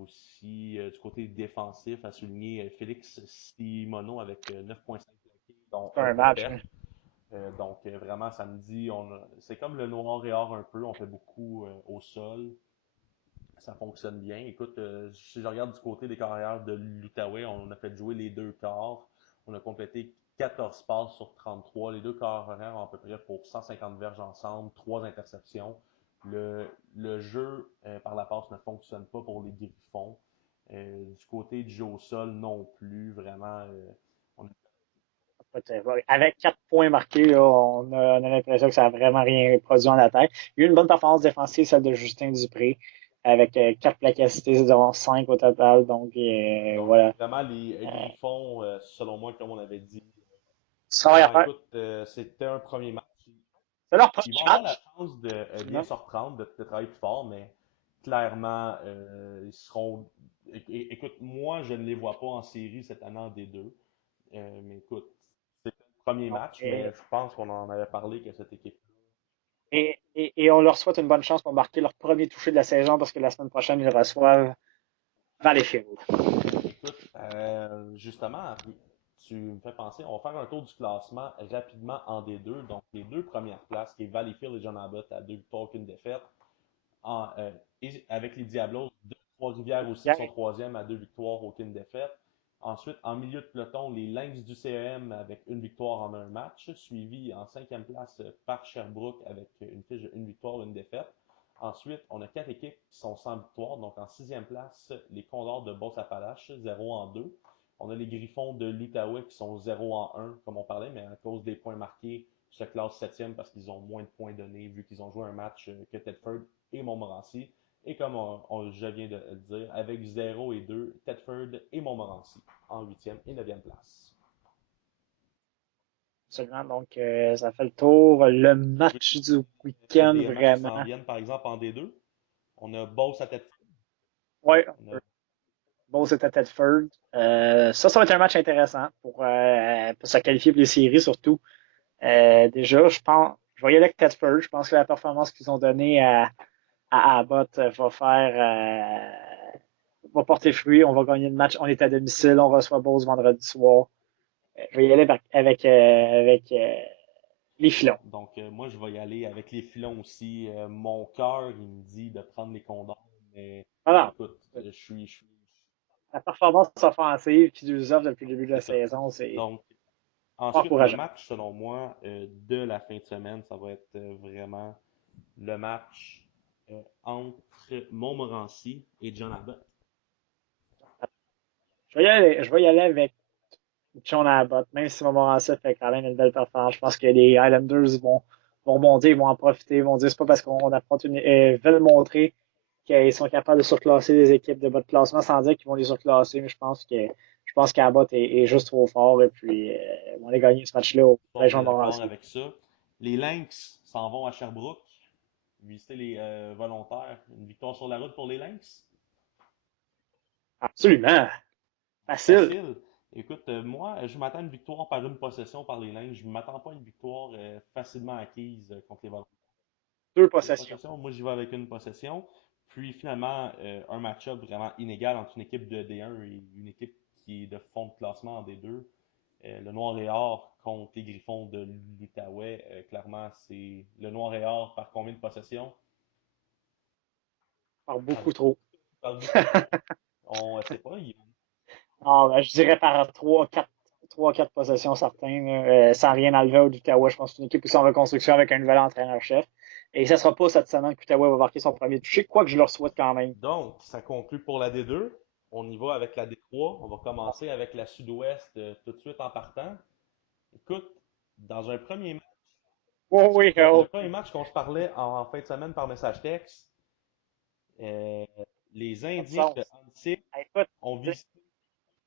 Aussi, du côté défensif, à souligner Félix Simoneau avec 9,5 plaqués, dont C'est un un match, perte. hein. Donc, vraiment, samedi, c'est comme le noir et or un peu. On fait beaucoup au sol. Ça fonctionne bien. Écoute, si je regarde du côté des carrières de l'Outaouais, on a fait jouer les deux quarts. On a complété 14 passes sur 33. Les deux quarts horaires ont à peu près pour 150 verges ensemble, 3 interceptions. Le jeu par la passe ne fonctionne pas pour les Griffons. Du côté du jeu au sol non plus, vraiment. On Avec 4 points marqués, là, on a l'impression que ça n'a vraiment rien produit en attaque. Il y a eu une bonne performance défensive, celle de Justin Dupré, avec 4 plaques assistées, dont 5 au total. Donc, Donc, voilà. vraiment, les Euh, Griffons, selon moi, comme on avait dit, du travail à non, faire. écoute, c'était un premier match. C'est leur premier Ils vont avoir la match. chance de bien Non. se reprendre, de travailler plus fort, mais clairement, ils seront. Écoute, moi, je ne les vois pas en série cette année en D2. Mais écoute, c'est le premier Non. match, mais je pense qu'on en avait parlé que cette équipe. Et on leur souhaite une bonne chance pour marquer leur premier touché de la saison parce que la semaine prochaine, ils reçoivent Valleyfield. Écoute, justement, tu me fais penser, on va faire un tour du classement rapidement en D2. Donc, les deux premières places, qui est Valleyfield et John Abbott à 2 victoires, aucune défaite. Et avec les Diablos de Trois-Rivières aussi qui sont troisième à 2 victoires, aucune défaite. Ensuite, en milieu de peloton, les Lynx du CEM avec une victoire en un match, suivi en cinquième place par Sherbrooke avec une fiche de une victoire, une défaite. Ensuite, on a 4 équipes qui sont sans victoire. Donc, en sixième place, les Condors de Beauce-Appalaches, 0 en 2. On a les Griffons de l'Outaouais qui sont 0 en 1, comme on parlait, mais à cause des points marqués, se classent septième parce qu'ils ont moins de points donnés vu qu'ils ont joué un match que Tedford et Montmorency. Et comme je viens de le dire, avec 0 et 2, Tedford et Montmorency en huitième et neuvième place. Absolument. Donc, ça fait le tour. Le match du week-end, Des matchs qui vraiment. s'en viennent, par exemple, en D2. On a Beauce à Tedford. Ouais, On a bon, c'était Tedford. Ça va être un match intéressant pour se qualifier pour les séries, surtout. Déjà, je vais y aller avec Tedford. Je pense que la performance qu'ils ont donnée à Abbott va porter fruit. On va gagner le match. On est à domicile. On reçoit Beauce vendredi soir. Je vais y aller avec les filons. donc, moi, je vais y aller avec les filons aussi. Mon cœur, il me dit de prendre les Condors, mais Voilà. écoute, je suis. La performance offensive qu'ils nous offrent depuis le début de la C'est ça. saison, c'est Donc, pas ensuite, le encourageant. match, selon moi, de la fin de semaine, ça va être vraiment le match entre Montmorency et John Abbott. Je vais y aller avec John Abbott, même si Montmorency fait quand même une belle performance. Je pense que les Highlanders vont rebondir, ils vont en profiter, ils vont dire c'est pas parce qu'on affronte veulent montrer qu'ils sont capables de surclasser les équipes de bas de classement sans dire qu'ils vont les surclasser, mais je pense qu'Abbott est juste trop fort et puis ils vont aller gagner ce match-là au On région est de d'accord Montmorency. avec ça. Les Lynx s'en vont à Sherbrooke visiter les volontaires. Une victoire sur la route pour les Lynx. Absolument. Facile. Facile. Écoute, moi, je m'attends à une victoire par une possession par les Lynx. Je ne m'attends pas à une victoire facilement acquise contre les volontaires. Deux Deux possessions. possessions. Moi, j'y vais avec une possession. Puis finalement, un match-up vraiment inégal entre une équipe de D1 et une équipe qui est de fond de classement en D2. Le Noir et Or contre les Griffons de l'Outaouais. Clairement, c'est le Noir et Or par combien de possessions? Par Par, beaucoup trop. par beaucoup trop. On ne sait pas. Ah, ben, je dirais par trois, quatre possessions certains, là, sans rien enlever au Ottawa. Je pense que c'est une équipe qui est en reconstruction avec un nouvel entraîneur-chef. Et ça sera pas cette semaine qu'Ottawa va marquer son premier touché, quoique je leur souhaite quand même. Donc, ça conclut pour la D2. On y va avec la D3. On va commencer avec la Sud-Ouest tout de suite en partant. Écoute, dans un premier match, Oh oui, le oh. premier match qu'on se parlait en fin de semaine par message texte, euh, les Pas de Indiens de sens. Hansik Écoute, ont visité.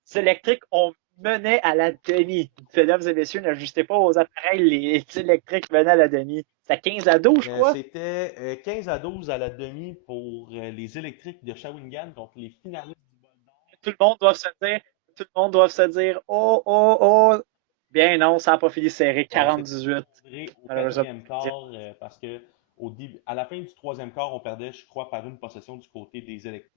c'est électrique, on menait à la demi. Mesdames et messieurs, n'ajustez pas aux appareils, les électriques menaient à la demi. C'était 15-12, je crois. C'était 15 à 12 à la demi pour les électriques de Shawinigan contre les finalistes du Bol d'Or. Tout le monde doit se dire, tout le monde doit se dire, oh, oh, oh. Bien non, ça n'a pas fini serré, Ça s'est 40-18. effondré au Malheureusement. quatrième quart parce que à la fin du troisième quart, on perdait, je crois, par une possession du côté des électriques.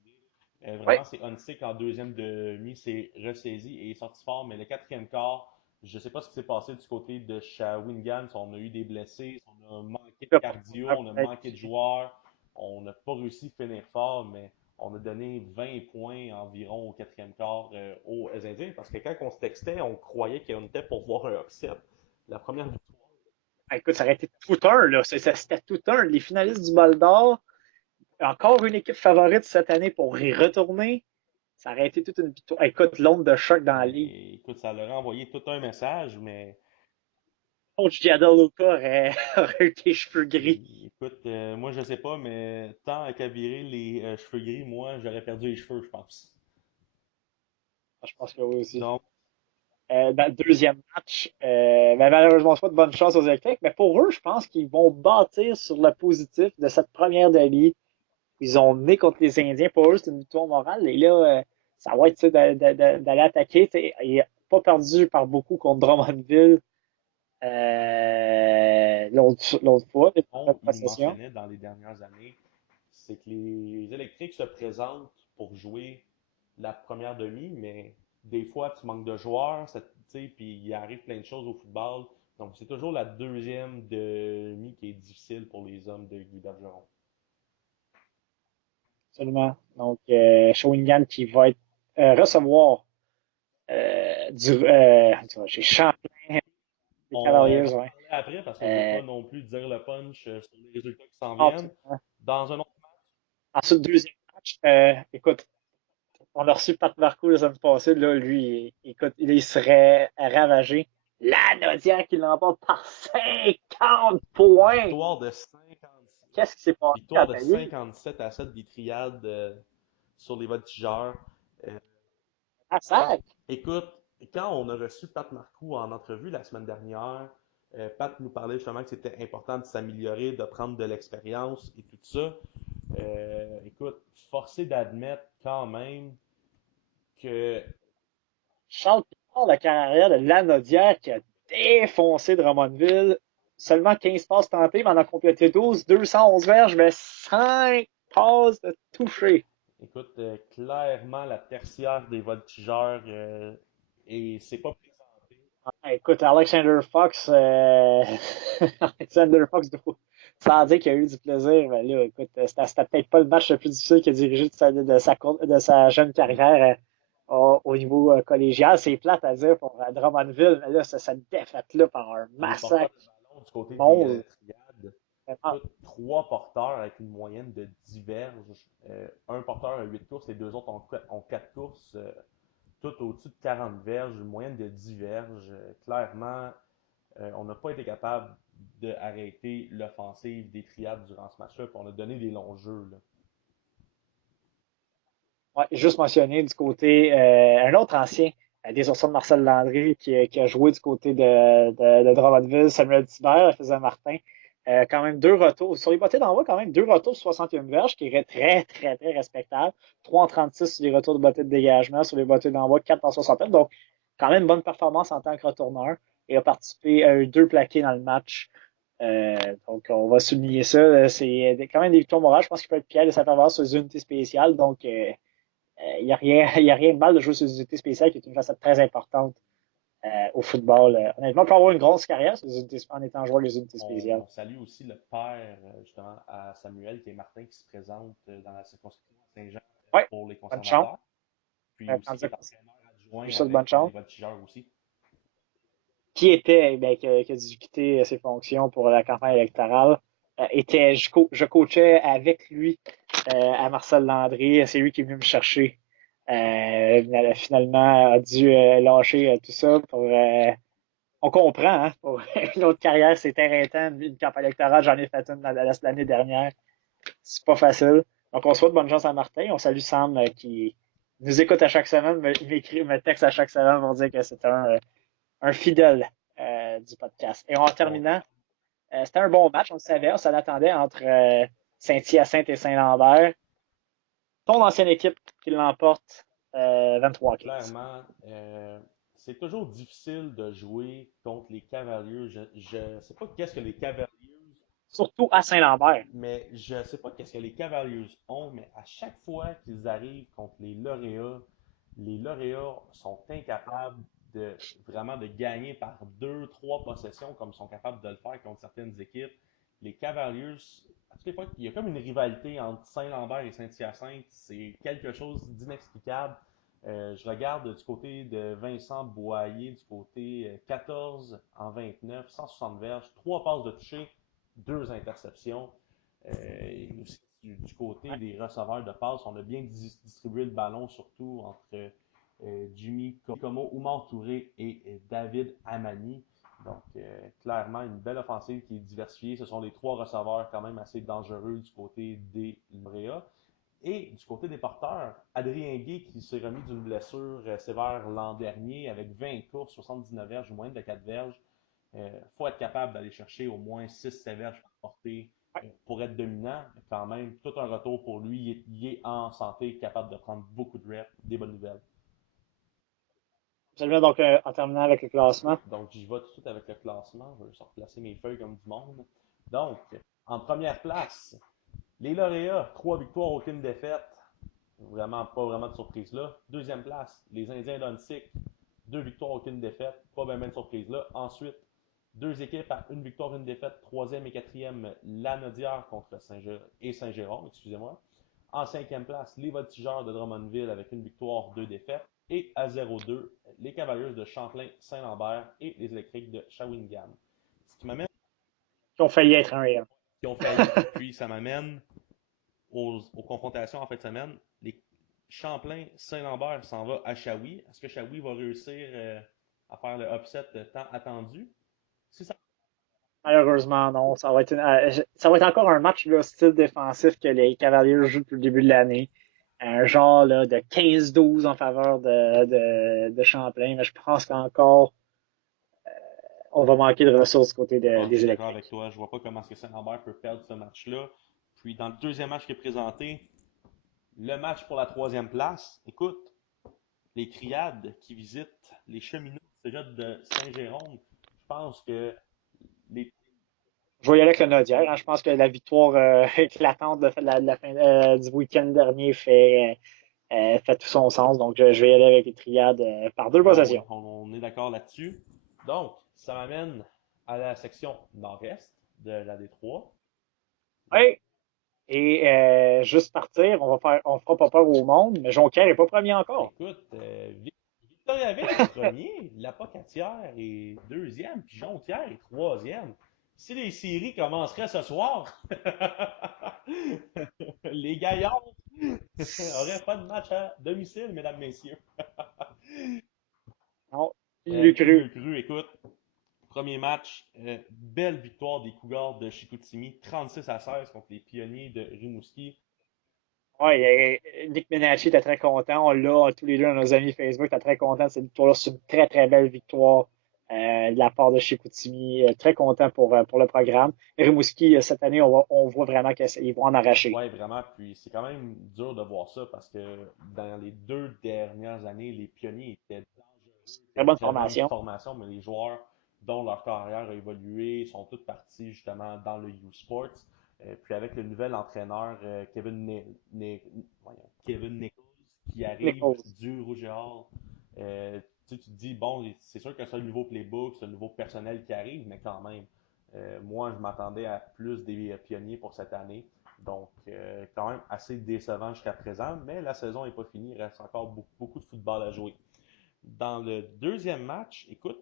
Oui, Vraiment, c'est Hunsick en deuxième demi, c'est ressaisi et est sorti fort. Mais le quatrième quart, je ne sais pas ce qui s'est passé du côté de Shawinigan. Si on a eu des blessés, si on a manqué de cardio, on a peut-être manqué de joueurs. On n'a pas réussi à finir fort, mais on a donné 20 points environ au quatrième quart aux Indiens. Parce que quand on se textait, on croyait qu'on était pour voir un upset. La première victoire. écoute, ça aurait été tout un, là. C'était tout un. Les finalistes du Bol d'Or, encore une équipe favorite cette année pour y retourner. Ça aurait été toute une victoire. Écoute, l'onde de choc dans la ligue. Mais écoute, ça leur a envoyé tout un message, mais Coach Gianluca aurait eu des cheveux gris. écoute, moi je sais pas, mais tant qu'à virer les cheveux gris, moi j'aurais perdu les cheveux, je pense. Je pense que oui aussi. Donc, dans le deuxième match. Ben, malheureusement, c'est pas de bonne chance aux Électriques, mais pour eux, je pense qu'ils vont bâtir sur le positif de cette première demi. Ils ont mené contre les Indiens. Pour eux, c'est une victoire morale. Et là, ça va être ça d'aller attaquer. T'sais, il n'a pas perdu par beaucoup contre Drummondville l'autre fois, les premières Il possessions. mentionnait dans les dernières années, c'est que les électriques se présentent pour jouer la première demi, mais des fois, tu manques de joueurs, puis il arrive plein de choses au football. Donc, c'est toujours la deuxième demi qui est difficile pour les hommes de Guy Bergeron. Absolument. Donc, Shawinigan qui va être, recevoir j'ai Champlain, les On Cavaliers, va en ouais. parler après parce qu'on ne veut Euh, pas non plus dire le punch sur les résultats qui s'en viennent. Absolument. Dans un autre Ensuite, deuxième match, écoute, on a reçu Pat Marco la semaine passée. Là, lui, écoute, il serait ravagé. La Nodière qui l'emporte par 50 points. Qu'est-ce qui s'est passé victoire à de Palier? 57-7 des Triades sur les voltigeurs. Euh, À quand, sac. écoute, quand on a reçu Pat Marcoux en entrevue la semaine dernière, Pat nous parlait justement que c'était important de s'améliorer, de prendre de l'expérience et tout ça. Écoute, forcé d'admettre quand même que Charles Picard, la carrière de Lanaudière qui a défoncé Drummondville. Seulement 15 passes tentées, mais on a complété 12, 211 verges, mais 5 passes de toucher. écoute, clairement, la tertiaire des voltigeurs et c'est pas présenté. Ah, écoute, Alexander Fox, Alexander Fox, sans dire qu'il a eu du plaisir, mais là, écoute, c'était peut-être pas le match le plus difficile qu'il a dirigé de sa jeune carrière au niveau collégial. C'est plate à dire pour Drummondville, mais là, cette défaite-là par un Les porteurs massacre de ballon du côté des monstre. triades, Vraiment. écoute, trois porteurs avec une moyenne de 10 verges. Un porteur a 8 courses, les deux autres ont 4 courses, tout au-dessus de 40 verges, une moyenne de 10 verges. Clairement, on n'a pas été capable d'arrêter l'offensive des triades durant ce match-là, puis on a donné des longs jeux. Là. Ouais, juste mentionner du côté, un autre ancien des Oursins de Marcel Landry qui a joué du côté de Drummondville, Samuel Thibert, faisait Martin. Quand même deux retours. Sur les bottées d'envoi, quand même deux retours sur 61 verges, qui est très, très, très respectable. 3 en 36 sur les retours de bottées de dégagement, sur les bottées d'envoi, 4 en 61. Donc, quand même une bonne performance en tant que retourneur. Et a participé à eu deux plaqués dans le match. Euh, donc, on va souligner ça. C'est quand même des victoires morales. Je pense qu'il peut être fier de sa faveur sur les unités spéciales. Donc, il n'y a rien, y a rien de mal de jouer sur les unités spéciales, qui est une facette très importante au football. Honnêtement, on peut avoir une grosse carrière sur les unités, en étant joueur des unités spéciales. On salue aussi le père, justement, à Samuel, qui est Martin, qui se présente dans la circonscription de Saint-Jean Oui, pour les bonne chance. conservateurs, puis aussi qui Candidat est entraîneur adjoint ça de avec bonne les chance. voltigeurs aussi. Qui était, ben, qui a dû quitter ses fonctions pour la campagne électorale, je coachais avec lui à Marcel Landry. C'est lui qui est venu me chercher. Il a finalement a dû lâcher tout ça pour on comprend, hein, pour une autre carrière, c'est éreintant, une campagne électorale, j'en ai fait une l'année dernière. C'est pas facile. Donc, on souhaite bonne chance à Martin. On salue Sam qui nous écoute à chaque semaine, me texte à chaque semaine pour dire que c'est un fidèle du podcast. Et en On, terminant, c'était un bon match, on le savait, on s'en attendait entre Saint-Hyacinthe et Saint-Lambert. Ton ancienne équipe qui l'emporte 23-15. clairement, c'est toujours difficile de jouer contre les Cavaliers. Je ne sais pas qu'est-ce que les Cavaliers, Surtout à Saint-Lambert. mais je ne sais pas qu'est-ce que les Cavaliers ont, mais à chaque fois qu'ils arrivent contre les lauréats sont incapables de vraiment de gagner par deux, trois possessions comme ils sont capables de le faire contre certaines équipes. Les Cavaliers, à toutes les fois, il y a comme une rivalité entre Saint-Lambert et Saint-Hyacinthe. C'est quelque chose d'inexplicable. Je regarde du côté de Vincent Boyer, du côté 14 en 29, 160 verges, 3 passes de toucher, 2 interceptions. Et aussi du côté Ouais. des receveurs de passes, on a bien distribué le ballon, surtout entre Jimmy Como, Oumar Touré et David Amani. Donc, clairement, une belle offensive qui est diversifiée. Ce sont les trois receveurs quand même assez dangereux du côté des lauréats. Et du côté des porteurs, Adrien Guay qui s'est remis d'une blessure sévère l'an dernier avec 20 courses, 79 verges, moins de 4 verges. Il faut être capable d'aller chercher au moins 6-7 verges par portée pour être dominant. Quand même, tout un retour pour lui. Il est en santé, capable de prendre beaucoup de reps. Des bonnes nouvelles. Absolument, donc en terminant avec le Oui, classement. donc j'y vais tout de suite avec le classement. Je vais juste replacer mes feuilles comme du monde. Donc, en première place, les lauréats, 3 victoires, aucune défaite. Vraiment, pas vraiment de surprise là. Deuxième place, les Indiens d'Onsic, 2 victoires, aucune défaite. Pas bien de surprise là. Ensuite, deux équipes à 1 victoire, une défaite. Troisième et quatrième, Lanaudière contre Saint-Jérôme, excusez-moi. En cinquième place, les Voltigeurs de Drummondville avec 1 victoire, 2 défaites. Et à 0-2, les Cavaliers de Champlain-Saint-Lambert et les Électriques de Shawinigan. Ce qui m'amène, Qui ont failli être un et un. qui ont failli, puis ça m'amène aux confrontations en fin de semaine. Les Champlain-Saint-Lambert s'en va à Shawi. Est-ce que Shawi va réussir à faire le upset tant attendu? Si ça... Malheureusement, non. Ça va être encore un match là, style défensif que les Cavaliers jouent depuis le début de l'année. Un genre là, de 15-12 en faveur de Champlain, mais je pense qu'encore on va manquer de ressources du côté Ah, je des suis d'accord avec électriques. toi. Je vois pas comment est-ce que Saint-Lambert peut perdre ce match-là. Puis dans le deuxième match qui est présenté, le match pour la troisième place. Écoute, les Criades qui visitent les cheminots du cégep de Saint-Jérôme, je pense que les... Je vais y aller avec le Nodière. Hein. Je pense que la victoire éclatante de la fin du week-end dernier fait tout son sens. Donc, je vais y aller avec les triades par deux Bon, oui, possessions. on est d'accord là-dessus. Donc, ça m'amène à la section nord-est de la Détroit. Donc, Oui. Et juste partir, on fera pas peur au monde, mais Jonquière n'est pas premier encore. écoute, Victoriaville est premier, La Pocatière est deuxième, puis Jonquière est troisième. Si les séries commenceraient ce soir, les Gaillards n'auraient pas de match à domicile, mesdames, messieurs. Non, il l'eût Qui l'a cru. cru, écoute. Premier match, belle victoire des Cougars de Chicoutimi, 36-16 contre les Pionniers de Rimouski. Oui, Nick Menacci était très content. On l'a tous les deux dans nos amis Facebook. Était très content de cette victoire-là. C'est une très, très belle victoire de la part de Chicoutimi. Très content pour le programme. Rimouski, cette année, on voit vraiment qu'ils vont en arracher. Ouais, vraiment. Puis c'est quand même dur de voir ça parce que dans les 2 dernières années, les Pionniers étaient dangereux, Très étaient une bonne très bonne formation. formation, mais les joueurs dont leur carrière a évolué sont tous partis justement dans le U-Sports. Puis avec le nouvel entraîneur Kevin Nichols qui arrive Nichols. du Rouge et Or, tu te dis, bon, c'est sûr que c'est un nouveau playbook, c'est un nouveau personnel qui arrive, mais quand même, moi, je m'attendais à plus des pionniers pour cette année. Donc, quand même assez décevant jusqu'à présent, mais la saison n'est pas finie. Il reste encore beaucoup, beaucoup de football à jouer. Dans le deuxième match, écoute,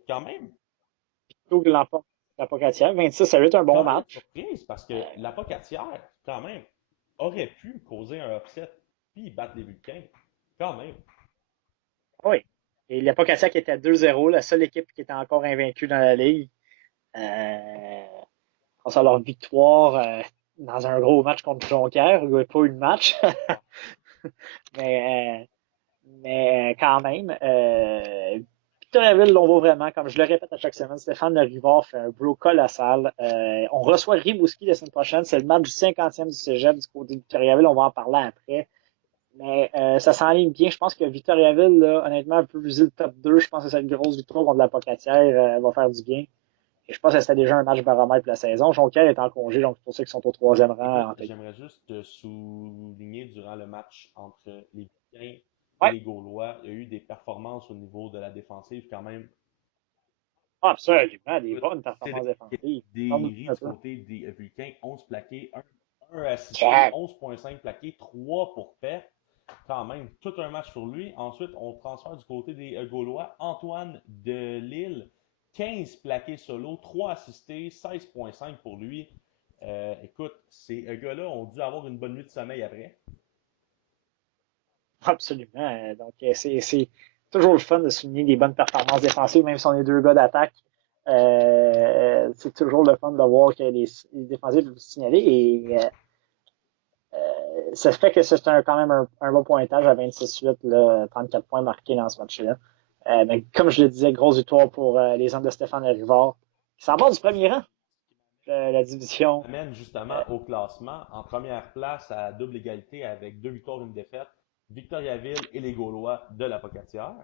Donc, l'emporte la Pocatière. 26-8, un bon quand même match. surprise parce que la Pocatière, quand même, aurait pu causer un upset puis battre les Vulcains. Quand même. Oui. Et la Pocatière qui était à 2-0, la seule équipe qui était encore invaincue dans la ligue. Grâce à leur victoire dans un gros match contre Jonquière. Il n'y avait pas eu de match. mais, quand même, Victoriaville l'on voit vraiment, comme je le répète à chaque semaine, Stéphane Larivard fait un bro colossal. On reçoit Rimouski la semaine prochaine. C'est le match du 50e du Cégep du côté de Victoriaville. On va en parler après. Mais ça s'enligne bien. Je pense que Victoriaville, là, honnêtement, peut viser le top 2. Je pense que cette grosse victoire contre la Pocatière va faire du bien. Et je pense que c'était déjà un match baromètre pour la saison. Jonquière est en congé, donc c'est pour ça qu'ils sont au troisième Écoute, rang en tête. j'aimerais juste souligner durant le match entre les Vulcains et Ouais, les Gaulois, il y a eu des performances au niveau de la défensive quand même. absolument, des Écoute, bonnes performances sélectif défensives. des Parle-nous séries un du peu. côté des Vulcains, 11 plaqués, un assisté, Cat. 11,5 plaqués, 3 pour perte. Quand même, tout un match pour lui. Ensuite, on transfère du côté des Gaulois. Antoine de Lille, 15 plaqués solo, 3 assistés, 16,5 pour lui. Écoute, ces gars-là ont dû avoir une bonne nuit de sommeil après. Absolument. Donc, c'est toujours le fun de souligner des bonnes performances défensives, même si on est deux gars d'attaque. C'est toujours le fun de voir que les défensifs peuvent signaler. Et Ça fait que c'est quand même un bon pointage à 26-8, là, 34 points marqués dans ce match-là. Mais comme je le disais, grosse victoire pour les hommes de Stéphane Rivard. Qui s'en va du premier rang de la division. Amène justement au classement en première place à double égalité avec 2 victoires, une défaite, Victoriaville et les Gaulois de la Pocatière.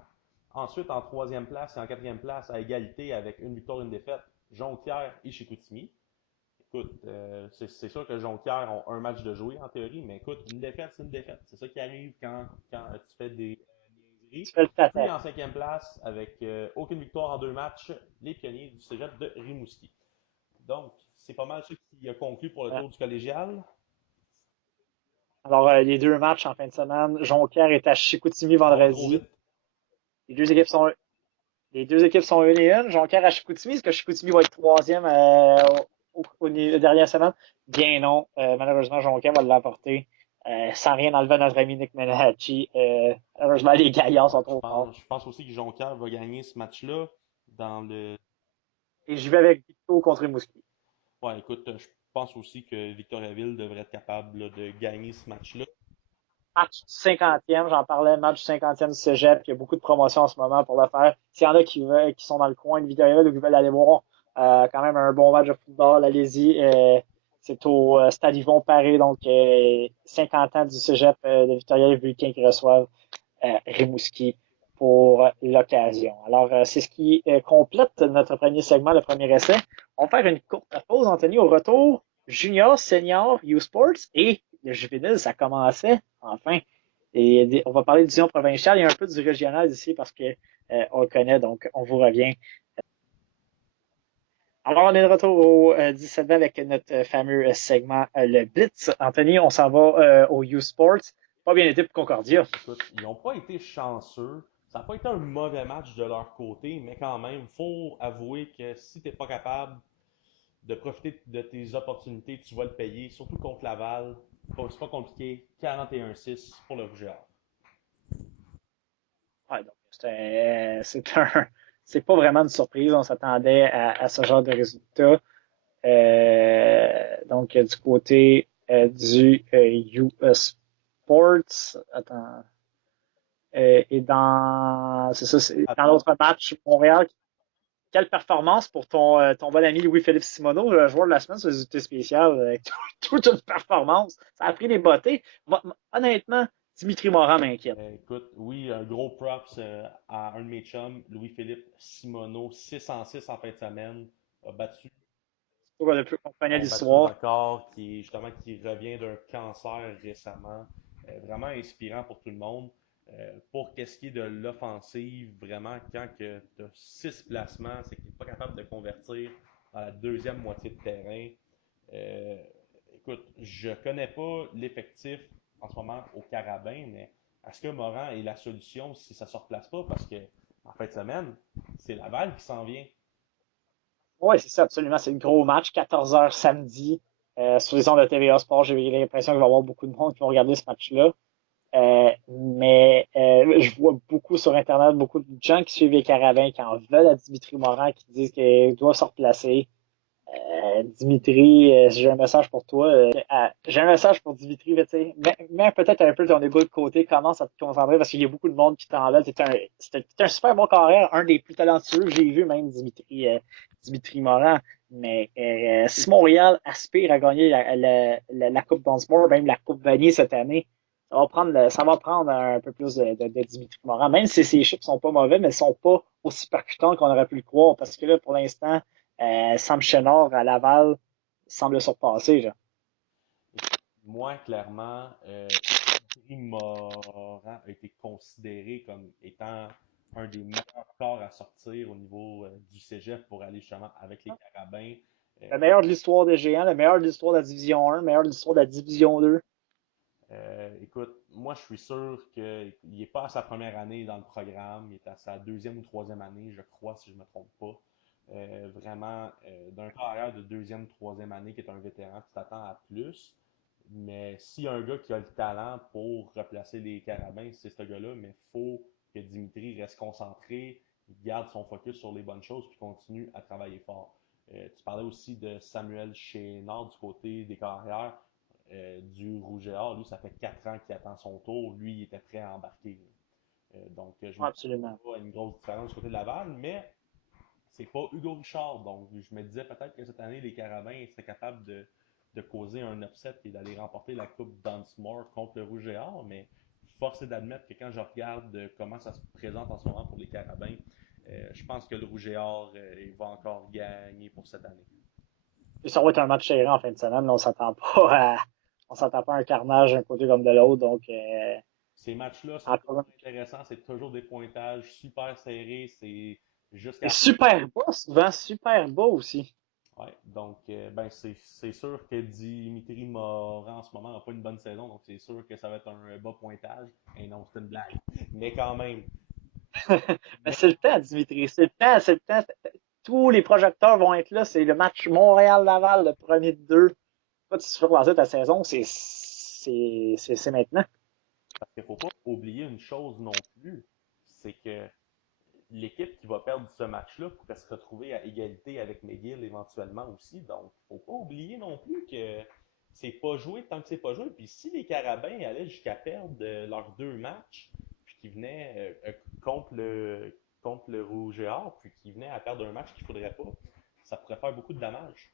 Ensuite, en troisième place et en quatrième place à égalité avec 1 victoire, une défaite, Jonquière et Chicoutimi. Écoute, c'est sûr que Jonquière ont un match de jouer en théorie, mais écoute, une défaite, c'est une défaite. C'est ça qui arrive quand tu fais des niaiseries. Tu fais le tata. Puis en cinquième place, avec aucune victoire en 2 matchs, les pionniers du cégep de Rimouski. Donc, c'est pas mal ce qui a conclu pour le tour du collégial. Alors, les deux matchs en fin de semaine. Jonquière est à Chicoutimi On va trop vendredi. vite. Les deux équipes sont, les deux équipes sont une et une. Jonquière à Chicoutimi. Est-ce que Chicoutimi va être troisième dernière semaine? Bien non. Malheureusement, Jonquière va l'emporter. Sans rien enlever à notre ami Nick Menahachi. Malheureusement, les Gaillards Ouais, sont trop forts. je pense aussi que Jonquière va gagner ce match-là dans le. Et je vais avec Victo contre Mouski. Ouais, écoute, je pense aussi que Victoriaville devrait être capable là, de gagner ce match-là. Match du 50e, j'en parlais, match du 50e du Cégep. Il y a beaucoup de promotions en ce moment pour le faire. S'il y en a qui sont dans le coin de Victoriaville ou qui veulent aller voir quand même un bon match de football, allez-y. C'est au Stade Yvon Paré, donc 50 ans du Cégep de Victoriaville Vulcain qui reçoivent Rimouski pour l'occasion. Alors, c'est ce qui complète notre premier segment, le premier essai. On va faire une courte pause, Anthony. Au retour, junior, senior, U-Sports et le juvénile, ça commençait enfin. Et on va parler de division provinciale et un peu du régional ici parce que on le connaît, donc on vous revient. Alors, on est de retour au 17 avec notre fameux segment le Blitz. Anthony, on s'en va au U-Sports. Pas bien été pour Concordia. Écoute, ils n'ont pas été chanceux. Ça n'a pas été un mauvais match de leur côté, mais quand même, faut avouer que si tu n'es pas capable de profiter de tes opportunités, tu vas le payer, surtout contre Laval. C'est pas compliqué. 41-6 pour le Rouge et Or. Ouais, donc c'est pas vraiment une surprise. On s'attendait à ce genre de résultat. Donc, du côté du US Sports, attends, et c'est ça, dans Attends, l'autre match, Montréal, quelle performance pour ton bon ami Louis-Philippe Simoneau, le joueur de la semaine sur les unités spéciales, avec toute une performance. Ça a pris des bottées. Honnêtement, Dimitri Morin m'inquiète. écoute, oui, un gros props à un de mes chums, Louis-Philippe Simoneau, 6-6 en fin de semaine, a battu C'est pas le plus compagnon ont battu le d'histoire. record qui revient d'un cancer récemment. Vraiment inspirant pour tout le monde. Pour qu'est-ce qui est de l'offensive, vraiment, quand tu as 6 placements, c'est qu'il n'est pas capable de convertir dans la deuxième moitié de terrain. Euh, Écoute, je connais pas l'effectif en ce moment au Carabin, mais est-ce que Moran est la solution si ça ne se replace pas? Parce que en fin de semaine, c'est Laval qui s'en vient. Oui, c'est ça, absolument. C'est le gros match, 14h samedi, sur les ondes de TVA Sport. J'ai l'impression qu'il va y avoir beaucoup de monde qui vont regarder ce match-là. Mais je vois beaucoup sur Internet, beaucoup de gens qui suivent les Carabins, qui en veulent à Dimitri Morin, qui disent qu'il doit se replacer. Dimitri, j'ai un message pour toi. J'ai un message pour Dimitri, tu sais, mets peut-être un peu ton égo de côté, commence à te concentrer parce qu'il y a beaucoup de monde qui t'en veut. T'es un super bon carrière, un des plus talentueux que j'ai vu, même Dimitri Morin. Mais si Montréal aspire à gagner la Coupe Dunsmore, même la Coupe Vanier cette année, ça va prendre un peu plus de Dimitri Morin. Même si ses chiffres sont pas mauvais, mais ils sont pas aussi percutants qu'on aurait pu le croire. Parce que là, pour l'instant, Sam Chenard à Laval semble surpasser. Genre. Moi, clairement, Dimitri Morin a été considéré comme étant un des meilleurs corps à sortir au niveau du cégep pour aller justement avec les Carabins. Le Euh, meilleur de l'histoire des géants, le meilleur de l'histoire de la Division 1, le meilleur de l'histoire de la Division 2. Écoute, moi, je suis sûr qu'il n'est pas à sa première année dans le programme. Il est à sa deuxième ou troisième année, je crois, si je ne me trompe pas. Vraiment, d'un carrière de deuxième, troisième année qui est un vétéran, tu t'attends à plus. Mais s'il y a un gars qui a le talent pour replacer les Carabins, c'est ce gars-là. Mais il faut que Dimitri reste concentré, il garde son focus sur les bonnes choses, puis continue à travailler fort. Tu parlais aussi de Samuel Chénard du côté des carrières. du Rouge et Or. Lui, ça fait 4 ans qu'il attend son tour. Lui, il était prêt à embarquer. Donc, je Ouais, m'attends absolument. pas à une grosse différence du côté de Laval, mais c'est pas Hugo Richard. Donc, je me disais peut-être que cette année, les Carabins seraient capables de causer un upset et d'aller remporter la Coupe Dunsmore contre le Rouge et Or, mais force est d'admettre que quand je regarde comment ça se présente en ce moment pour les Carabins, je pense que le Rouge et Or il va encore gagner pour cette année. Et ça va être un match serré en fin de semaine. Là, on s'attend pas à un carnage d'un côté comme de l'autre. Donc, Ces matchs-là sont toujours encore intéressants, c'est toujours des pointages super serrés, c'est et jusqu'à. super bas, souvent super bas aussi. Ouais, donc ben c'est sûr que Dimitri Morin en ce moment n'a pas une bonne saison, donc c'est sûr que ça va être un bas pointage. Et non, c'est une blague. Mais quand même. Mais Mais c'est le temps, Dimitri. C'est le temps, c'est le temps. Tous les projecteurs vont être là. C'est le match Montréal-Laval, le premier de deux. Toi, tu fais lancer ta saison, c'est maintenant. parce qu'il ne faut pas oublier une chose non plus, c'est que l'équipe qui va perdre ce match-là pourrait se retrouver à égalité avec McGill éventuellement aussi. Donc, il ne faut pas oublier non plus que c'est pas joué tant que c'est pas joué. Puis si les Carabins allaient jusqu'à perdre leurs 2 matchs, puis qu'ils venaient contre le Rouge et Or, puis qu'ils venaient à perdre un match qu'il ne faudrait pas, ça pourrait faire beaucoup de dommages.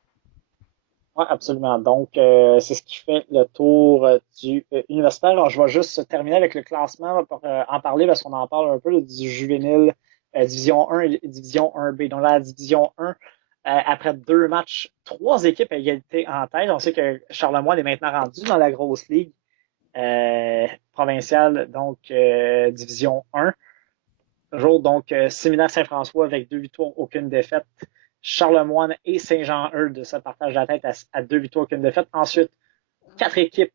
Oui, absolument. Donc, c'est ce qui fait le tour du universitaire. Alors, je vais juste terminer avec le classement pour en parler parce qu'on en parle un peu là, du juvénile Division 1 et Division 1B. Donc, la Division 1, après 2 matchs, 3 équipes à égalité en tête. On sait que Charlemagne est maintenant rendu dans la grosse ligue provinciale, donc Division 1. Toujours, donc, Séminaire Saint-François avec 2 victoires, aucune défaite. Charlemagne et Saint-Jean-Eudes se partagent la tête à 2 victoires, aucune défaite. Ensuite, 4 équipes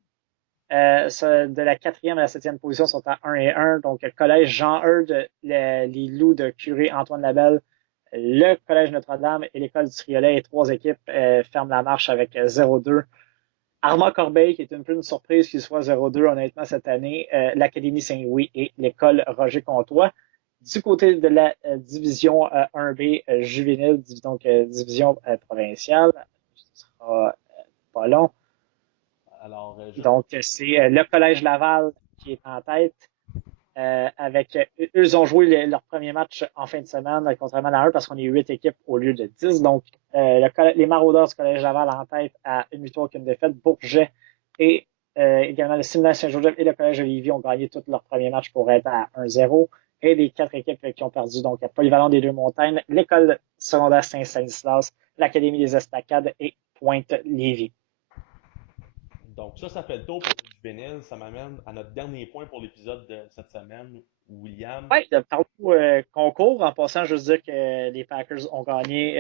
de la 4e à la 7e position sont à 1-1. Donc, le Collège Jean-Eudes, les Loups de Curé Antoine Labelle, le Collège Notre-Dame et l'École du Triolet, les 3 équipes ferment la marche avec 0-2. Armand Corbeil, qui est une peu une surprise qu'il soit 0-2, honnêtement, cette année, l'Académie Saint-Louis et l'École Roger Comtois. Du côté de la division 1B juvénile, donc division provinciale, ce sera pas long. Alors, juste Donc, c'est le Collège Laval qui est en tête. Avec eux ont joué leur premier match en fin de semaine, contrairement à eux, parce qu'on est 8 équipes au lieu de 10. Donc, les Maraudeurs du Collège Laval en tête à 1 victoire, aucune défaite. Bourget et également le Séminaire Saint-Joseph et le Collège Olivier ont gagné tous leurs premiers matchs pour être à 1-0. Et les 4 équipes qui ont perdu, donc Polyvalent des Deux-Montagnes, l'École secondaire Saint-Stanislas, l'Académie des Estacades et Pointe-Lévis. Donc ça fait le tour pour le juvénile. Ça m'amène à notre dernier point pour l'épisode de cette semaine. William, Oui, partout concours. En passant, je veux dire que les Packers ont gagné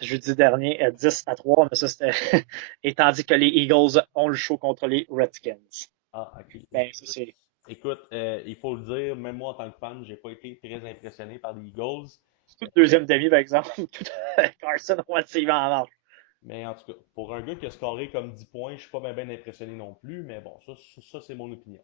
jeudi dernier 10-3, mais ça c'était et tandis que les Eagles ont le show contre les Redskins. ah, ok. Ben, ça c'est Écoute, il faut le dire, même moi en tant que fan, j'ai pas été très impressionné par les Eagles. tout le deuxième demi, par exemple. Tout Carson Wentz il va en marche. Mais en tout cas, pour un gars qui a scoré comme 10 points, je suis pas bien impressionné non plus. Mais bon, ça c'est mon opinion.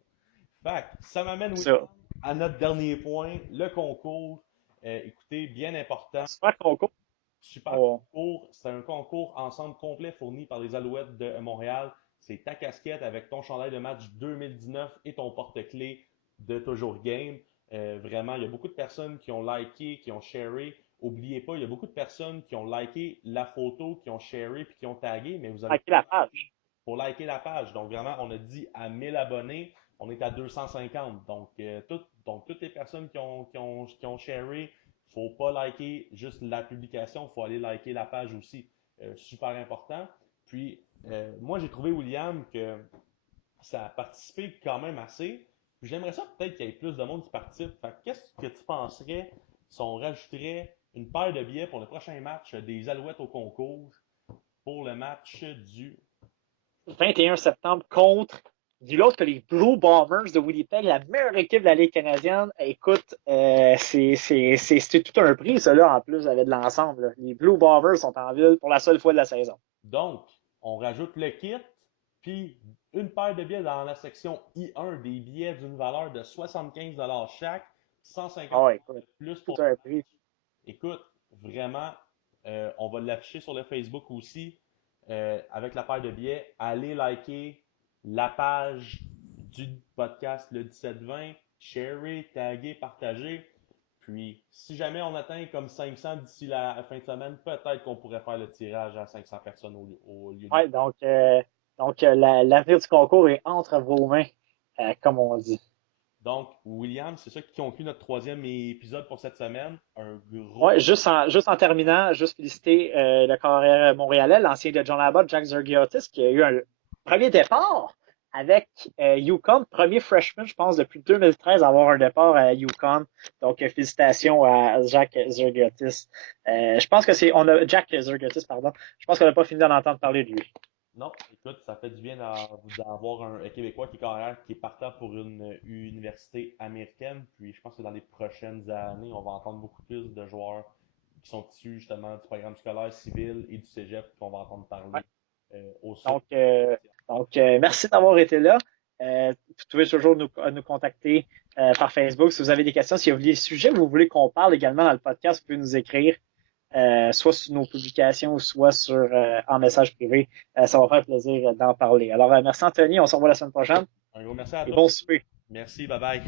Fait que ça m'amène, William, Ça. à notre dernier point, le concours. Écoutez, bien important. Super concours. Super Oh. concours. C'est un concours ensemble complet fourni par les Alouettes de Montréal. C'est ta casquette avec ton chandail de match 2019 et ton porte-clés de Toujours Game. Vraiment, il y a beaucoup de personnes qui ont liké, qui ont sharé. Oubliez pas, il y a beaucoup de personnes qui ont liké la photo, qui ont sharé puis qui ont tagué, mais vous avez Hacker la page. pour liker la page. Donc vraiment, on a dit à 1000 abonnés, on est à 250. Donc toutes les personnes qui ont sharé, faut pas liker juste la publication, faut aller liker la page aussi. Super important. Puis moi, j'ai trouvé, William, que ça a participé quand même assez. Puis j'aimerais ça peut-être qu'il y ait plus de monde qui participe. Fait qu'est-ce que tu penserais si on rajouterait une paire de billets pour le prochain match des Alouettes au concours pour le match du 21 septembre contre du l'autre que les Blue Bombers de Winnipeg, la meilleure équipe de la Ligue canadienne. Écoute, c'est tout un prix, ça, là, en plus, avec de l'ensemble. Là. Les Blue Bombers sont en ville pour la seule fois de la saison. Donc, on rajoute le kit, puis une paire de billets dans la section I1, des billets d'une valeur de 75 chaque, 150 Ah ouais, écoute, de plus tout pour le un match. prix. Écoute, vraiment, on va l'afficher sur le Facebook aussi avec la paire de billets. Allez liker, la page du podcast le 17-20, sharez, taguez, partagez. Puis, si jamais on atteint comme 500 d'ici la fin de semaine, peut-être qu'on pourrait faire le tirage à 500 personnes au lieu de... Ouais, l'avenir du concours est entre vos mains, comme on dit. Donc, William, c'est ça qui conclut notre troisième épisode pour cette semaine. Un Ouais, gros... juste en terminant, juste féliciter le carrière montréalais, l'ancien de John Abbott, Jack Zergiotis, qui a eu un premier départ avec UConn, premier freshman, je pense, depuis 2013, à avoir un départ à UConn. Donc, félicitations à Jack Zergiotis. Je pense que Jack Zergiotis, pardon. Je pense qu'on n'a pas fini d'en entendre parler de lui. Non, écoute, ça fait du bien d'avoir un Québécois qui est carrière, qui est partant pour une université américaine. Puis je pense que dans les prochaines années, on va entendre beaucoup plus de joueurs qui sont issus justement du programme scolaire civil et du cégep qu'on va entendre Ouais. parler au sud. Donc, merci d'avoir été là. Vous pouvez toujours nous contacter par Facebook si vous avez des questions. Si vous avez des sujets que vous voulez qu'on parle également dans le podcast, vous pouvez nous écrire soit sur nos publications ou soit en message privé. Ça va faire plaisir d'en parler. Alors, merci Anthony, on se revoit la semaine prochaine Un gros merci à et toi. bon souper. Merci, bye bye.